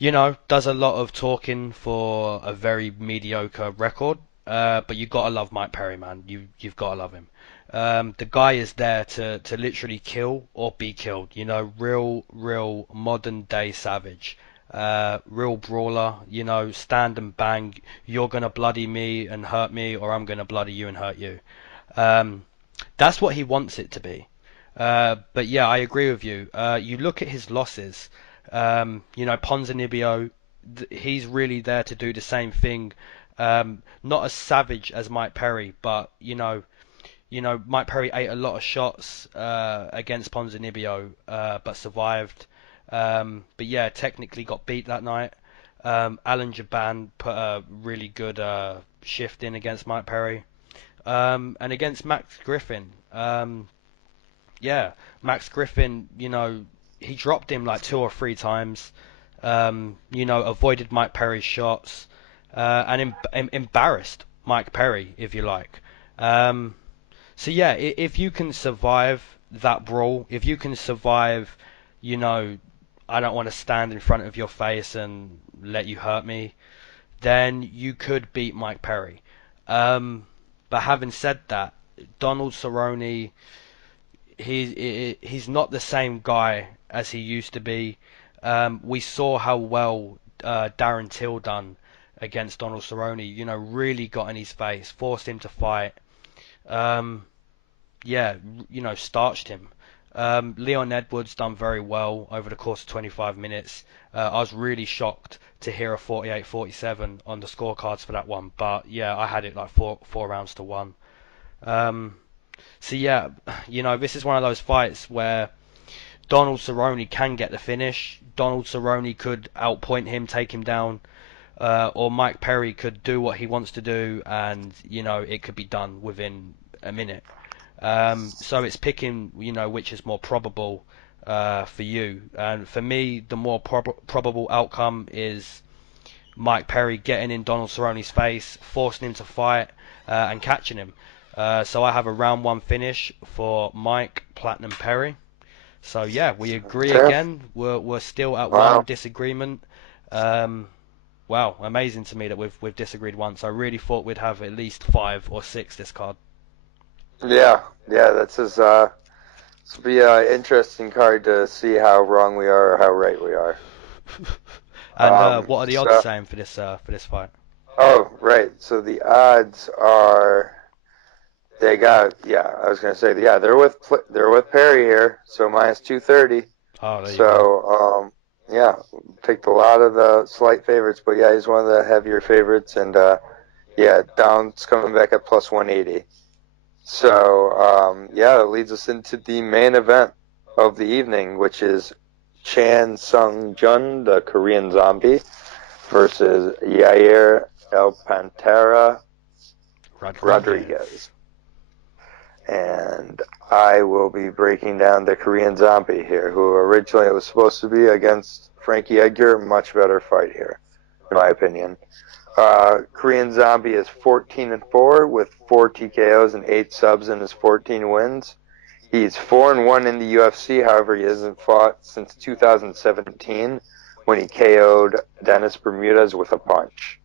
does a lot of talking for a very mediocre record. But you gotta love Mike Perry, man. You've gotta love him. The guy is there to literally kill or be killed. Real modern day savage. Real brawler. Stand and bang. You're gonna bloody me and hurt me, or I'm gonna bloody you and hurt you. That's what he wants it to be. But yeah, I agree with you. You look at his losses. Ponzinibbio, he's really there to do the same thing. Not as savage as Mike Perry, but Mike Perry ate a lot of shots against Ponzinibbio, but survived. But yeah, technically got beat that night. Alan Jaban put a really good shift in against Mike Perry. And against Max Griffin, Max Griffin, he dropped him like 2 or 3 times. Avoided Mike Perry's shots, and embarrassed Mike Perry, if you like. So yeah, if you can survive that brawl, if you can survive, I don't want to stand in front of your face and let you hurt me, then you could beat Mike Perry. But having said that, Donald Cerrone, he's not the same guy as he used to be. We saw how well Darren Till done against Donald Cerrone. Really got in his face, forced him to fight. Starched him. Leon Edwards done very well over the course of 25 minutes. I was really shocked to hear a 48-47 on the scorecards for that one, but yeah, I had it like four rounds to one. This is one of those fights where Donald Cerrone can get the finish. Donald Cerrone could outpoint him, take him down, or Mike Perry could do what he wants to do, and it could be done within a minute. So it's picking, which is more probable for you. And for me, the more probable outcome is Mike Perry getting in Donald Cerrone's face, forcing him to fight, and catching him. So I have a round one finish for Mike Platinum Perry. So yeah, we agree again. We're still at one disagreement. Wow, amazing to me that we've disagreed once. I really thought we'd have at least 5 or 6 this card. Yeah, this will be an interesting card to see how wrong we are or how right we are. And what are the odds saying for this fight? Oh, right. So the odds are I was gonna say they're with Perry here, so minus 230. Oh, there you go. Take a lot of the slight favorites, but yeah, he's one of the heavier favorites, and Down's coming back at plus 180. So it leads us into the main event of the evening, which is Chan Sung Jun, the Korean Zombie, versus Yair El Pantera Rodriguez. And I will be breaking down the Korean Zombie here, who originally was supposed to be against Frankie Edgar. Much better fight here, in my opinion. Korean Zombie is 14-4 with 4 TKOs and 8 subs in his 14 wins. He's 4-1 in the UFC. However, he hasn't fought since 2017 when he KO'd Dennis Bermudez with a punch.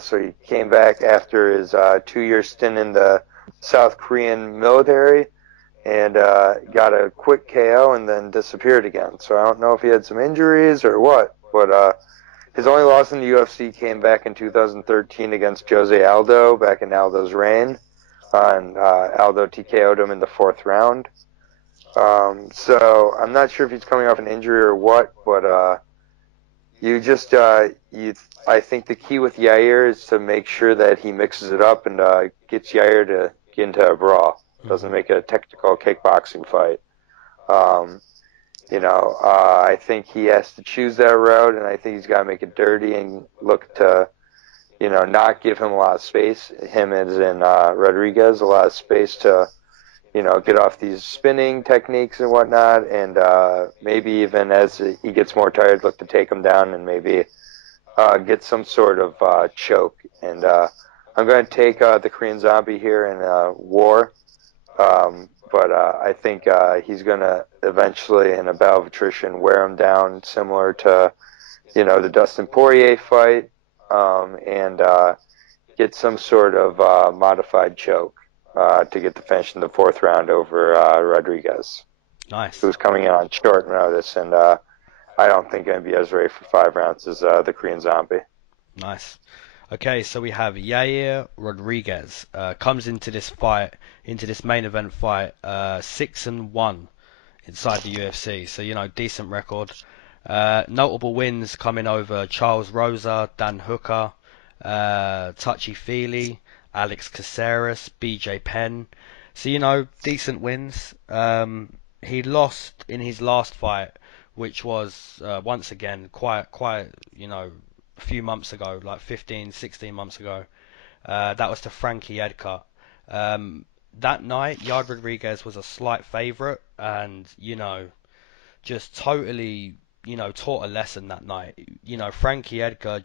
So he came back after his 2-year stint in the South Korean military and got a quick KO and then disappeared again. So I don't know if he had some injuries or what, but his only loss in the UFC came back in 2013 against Jose Aldo, back in Aldo's reign, and Aldo TKO'd him in the 4th round. So I'm not sure if he's coming off an injury or what, but I think the key with Yair is to make sure that he mixes it up and gets Yair to get into a brawl. Doesn't make it a technical kickboxing fight. I think he has to choose that route, and I think he's got to make it dirty and look to, not give him a lot of space. Him as in Rodriguez, a lot of space to, get off these spinning techniques and whatnot, and maybe even as he gets more tired, look to take him down and maybe get some sort of choke. And I'm going to take the Korean Zombie here in war. But I think he's going to eventually, in a battle of attrition, wear him down, similar to, the Dustin Poirier fight, and get some sort of modified choke to get the finish in the 4th round over Rodriguez. Nice. Who's coming in on short notice, and I don't think going to be as ready for 5 rounds as the Korean Zombie. Nice. Okay, so we have Yair Rodriguez comes into this main event fight, 6-1 inside the UFC. So decent record. Notable wins coming over Charles Rosa, Dan Hooker, Touchy Feely, Alex Caceres, BJ Penn. So, decent wins. He lost in his last fight, which was, once again, quite, a few months ago, like 15, 16 months ago. That was to Frankie Edgar. That night, Yair Rodriguez was a slight favourite, and, just totally, taught a lesson that night. Frankie Edgar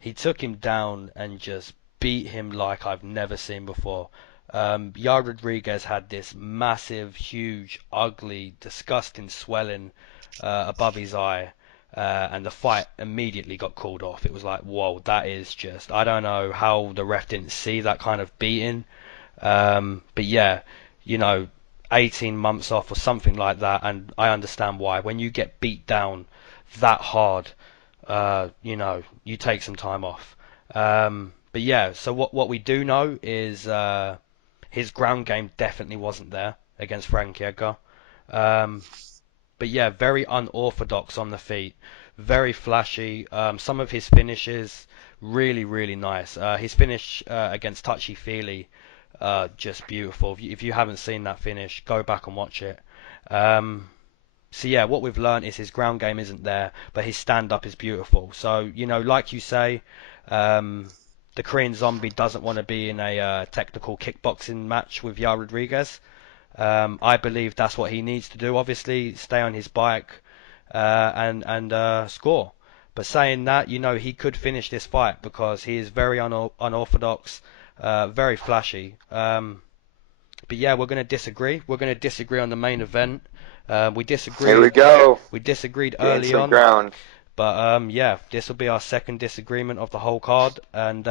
he took him down and just beat him like I've never seen before. Yair Rodriguez had this massive, huge, ugly, disgusting swelling above his eye, and the fight immediately got called off. It was like, whoa, that is just, I don't know how the ref didn't see that kind of beating. But yeah, 18 months off or something like that, and I understand why. When you get beat down that hard, you take some time off. But yeah, so what we do know is his ground game definitely wasn't there against Frankie Edgar. But yeah, very unorthodox on the feet, very flashy. Some of his finishes really, really nice. His finish against Touchy Feely, just beautiful. If you haven't seen that finish, go back and watch it. So yeah, what we've learned is his ground game isn't there, but his stand-up is beautiful. So, like you say, the Korean Zombie doesn't want to be in a technical kickboxing match with Yair Rodriguez. I believe that's what he needs to do, obviously, stay on his bike and score. But saying that, he could finish this fight because he is very unorthodox, very flashy. But yeah, we're going to disagree. We're going to disagree on the main event. We disagreed. Here we go. We disagreed Gain early some on. ground. But yeah, this will be our second disagreement of the whole card, and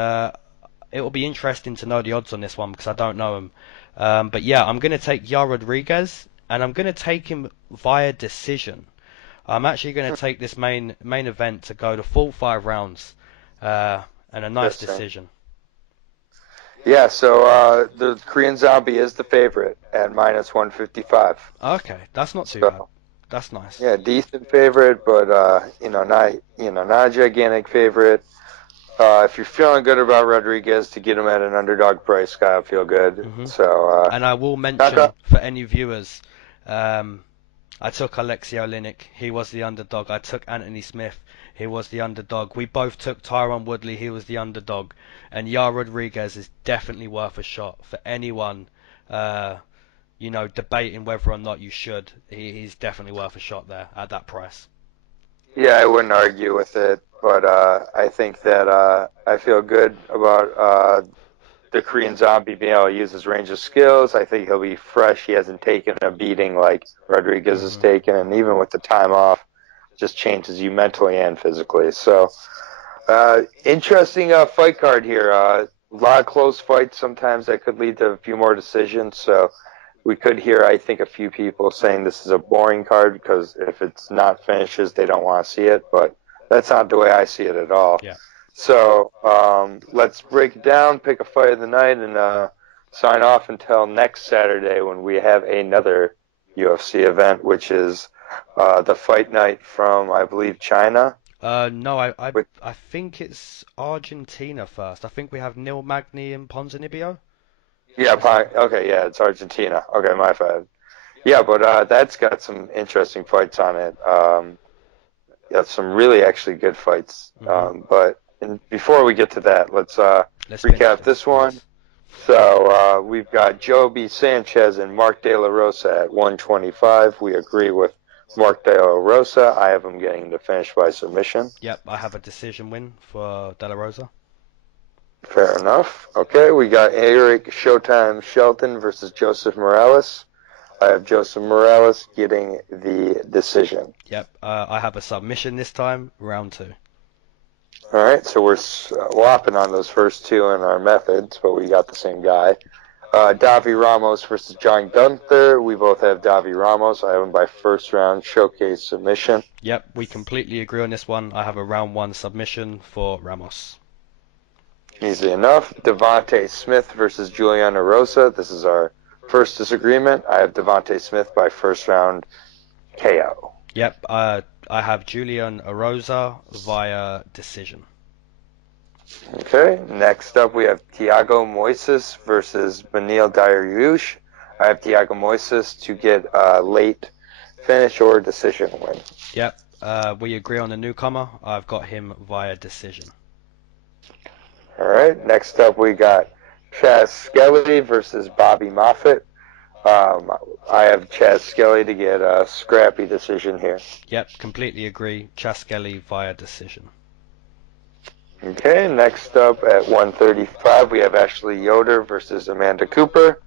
it will be interesting to know the odds on this one because I don't know him. But yeah, I'm going to take Yair Rodriguez, and I'm going to take him via decision. I'm actually going to take this main event to go to full 5 rounds, and a nice decision. Yeah, so the Korean Zombie is the favorite at minus 155. Okay, that's not too bad. That's nice. Yeah, decent favorite, but not a gigantic favorite. If you're feeling good about Rodriguez, to get him at an underdog price, I'll feel good. Mm-hmm. So, and I will mention for any viewers, I took Alexei Oleinik. He was the underdog. I took Anthony Smith. He was the underdog. We both took Tyron Woodley. He was the underdog. And Yair Rodriguez is definitely worth a shot for anyone, debating whether or not you should. He's definitely worth a shot there at that price. Yeah, I wouldn't argue with it, but I think that I feel good about the Korean Zombie being able to use his range of skills. I think he'll be fresh. He hasn't taken a beating like Rodriguez has taken, and even with the time off, just changes you mentally and physically. So, interesting fight card here. A lot of close fights sometimes that could lead to a few more decisions. So we could hear, I think, a few people saying this is a boring card because if it's not finishes, they don't want to see it. But that's not the way I see it at all. Yeah. So let's break it down, pick a fight of the night, and sign off until next Saturday when we have another UFC event, which is the Fight Night from, I believe, China. No, I think it's Argentina first. I think we have Neil Magny and Ponzinibbio. Yeah, okay, yeah, it's Argentina. Okay, my bad. Yeah, but that's got some interesting fights on it. Yeah, some really actually good fights. But before we get to that, let's recap this one. So we've got Joby Sanchez and Mark De La Rosa at 125. We agree with Mark De La Rosa. I have him getting the finish by submission. Yep, I have a decision win for De La Rosa. Fair enough. Okay, we got Eric Showtime Shelton versus Joseph Morales. I have Joseph Morales getting the decision. Yep, I have a submission this time, round 2. All right, so we're swapping on those first two in our methods, but we got the same guy. Davi Ramos versus John Gunther. We both have Davi Ramos. I have him by first round showcase submission. Yep, we completely agree on this one. I have a round 1 submission for Ramos. Easy enough. Devonte Smith versus Julian Erosa. This is our first disagreement. I have Devonte Smith by first round KO. Yep, I have Julian Erosa via decision. Okay, next up we have Thiago Moises versus Beneil Daruish. I have Thiago Moises to get a late finish or decision win. Yep, we agree on the newcomer. I've got him via decision. All right, next up we got Skelly versus Bobby Moffet. I have Skelly to get a scrappy decision here. Yep, completely agree. Skelly via decision. Okay, next up at 135 we have Ashley Yoder versus Amanda Cooper.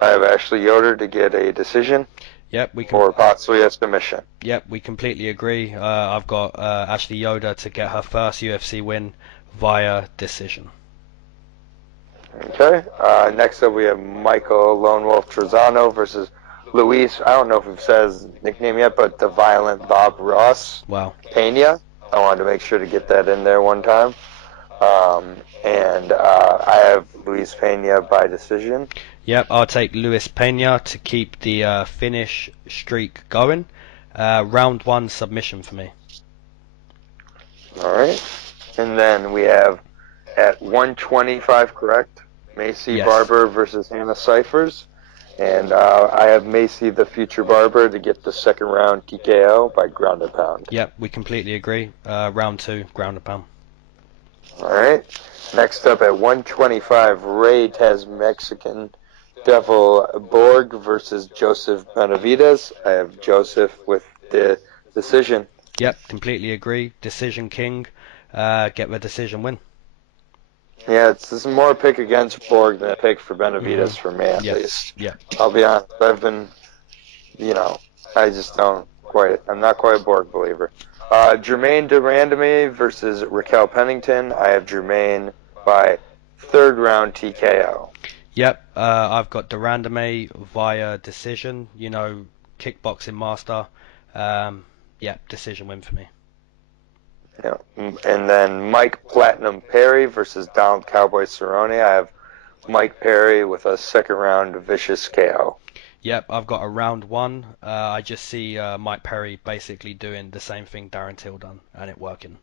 I have Ashley Yoder to get a decision. Yep, or possibly a submission. Yep, we completely agree. I've got Ashley Yoder to get her first UFC win via decision. Okay. Next up, we have Michael Lone Wolf Trizano versus Luis. I don't know if we've said his nickname yet, but the Violent Bob Ross. Wow. Pena. I wanted to make sure to get that in there one time. I have Luis Pena by decision. Yep, I'll take Luis Pena to keep the finish streak going. Round 1 submission for me. All right. And then we have at 125, correct? Maycee Yes. Barber versus Hannah Cifers. And I have Maycee the Future Barber to get the second round TKO by ground and pound. Yep, we completely agree. Round 2, ground and pound. All right. Next up at 125, Ray Tez Mexican Devil Borg versus Joseph Benavidez. I have Joseph with the decision. Yep, completely agree. Decision king. Get the decision win. Yeah, this is more a pick against Borg than a pick for Benavidez for me, at least. Yeah. I'll be honest. I've been, I just don't quite. I'm not quite a Borg believer. Jermaine Durandamy versus Raquel Pennington. I have Jermaine by third round TKO. Yep, I've got Durandamy via decision. Kickboxing master. Decision win for me. Yeah. And then Mike Platinum Perry versus Donald Cowboy Cerrone. I have Mike Perry with a second round vicious KO. Yep, I've got a round 1. I just see Mike Perry basically doing the same thing Darren Till done, and it working.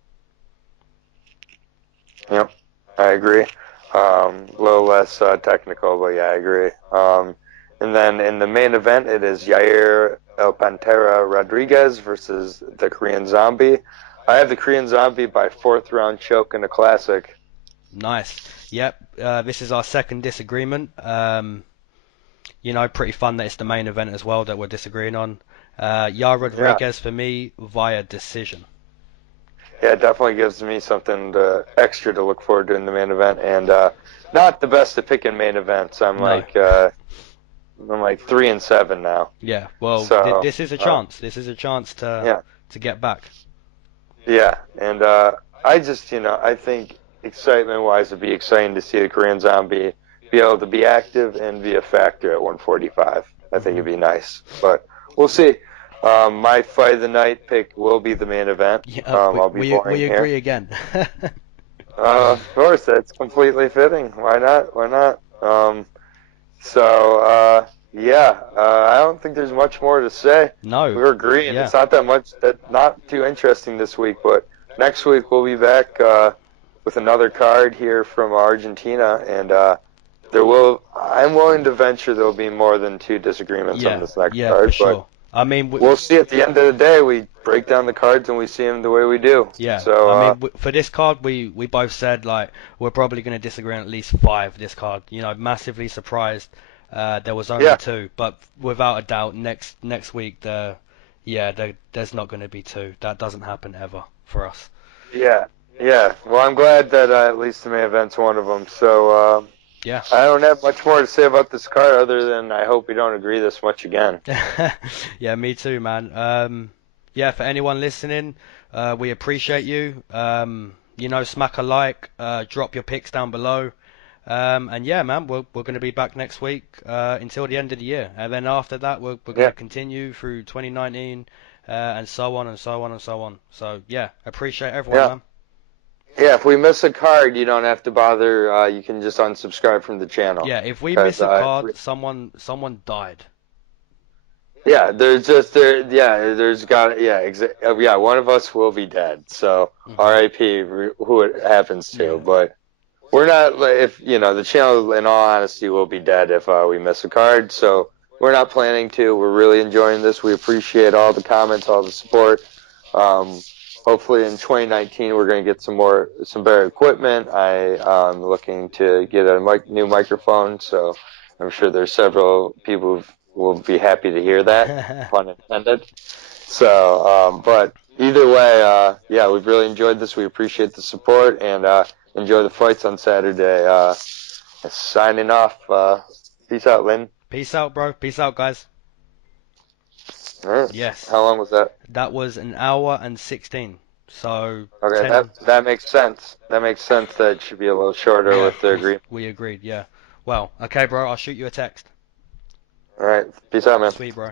Yep, I agree. A little less technical, but yeah, I agree. And then in the main event, it is Yair El Pantera Rodriguez versus the Korean Zombie. I have the Korean Zombie by fourth round choke in a classic. Nice. Yep, this is our second disagreement. Pretty fun that it's the main event as well that we're disagreeing on. Yair Rodriguez for me via decision. Yeah, it definitely gives me something extra to look forward to in the main event, and not the best at picking main events. I'm like 3-7 now. Yeah, well, so, this is a chance. This is a chance to get back. Yeah, and I just, I think excitement-wise, it'd be exciting to see the Korean Zombie be able to be active and be a factor at 145. I think it'd be nice, but we'll see. My fight of the night pick will be the main event. Yeah, I'll be we agree again. Of course, that's completely fitting. Why not? Why not? I don't think there's much more to say. No. We're agreeing. Yeah. It's not that much, not too interesting this week, but next week we'll be back with another card here from Argentina, and I'm willing to venture there'll be more than 2 disagreements on this next card. For sure. But I mean, we'll see at the end of the day. We break down the cards and we see them the way we do. Yeah. So, for this card, we both said we're probably going to disagree on at least 5 this card. Massively surprised there was only 2, but without a doubt, next week there's not going to be 2. That doesn't happen ever for us. Yeah. Well, I'm glad that at least the main event's one of them. So. Yeah. I don't have much more to say about this card other than I hope we don't agree this much again. Yeah, me too, man. For anyone listening, we appreciate you. Smack a like, drop your picks down below. And yeah, man, we're going to be back next week until the end of the year. And then after that, we're going to continue through 2019 and so on and so on and so on. So yeah, appreciate everyone, man. Yeah, if we miss a card, you don't have to bother. You can just unsubscribe from the channel. Yeah, if we miss a card, someone died. Yeah, there's just there. Yeah, there's got yeah. One of us will be dead. So R.I.P. Who it happens to, Yeah. but we're not. If the channel, in all honesty, will be dead if we miss a card. So we're not planning to. We're really enjoying this. We appreciate all the comments, all the support. Hopefully in 2019 we're going to get some better equipment. I'm looking to get a new microphone, so I'm sure there's several people who will be happy to hear that, pun intended. So, but either way, yeah, we've really enjoyed this. We appreciate the support and enjoy the fights on Saturday. Signing off. Peace out, Lynn. Peace out, bro. Peace out, guys. All right. Yes. How long was that? That was an hour and 16. So Okay, 10. that makes sense. That makes sense that it should be a little shorter Yeah, with the agreement. we agreed. Yeah. Well, okay, bro. I'll shoot you a text. All right. Peace out, man. Sweet, bro.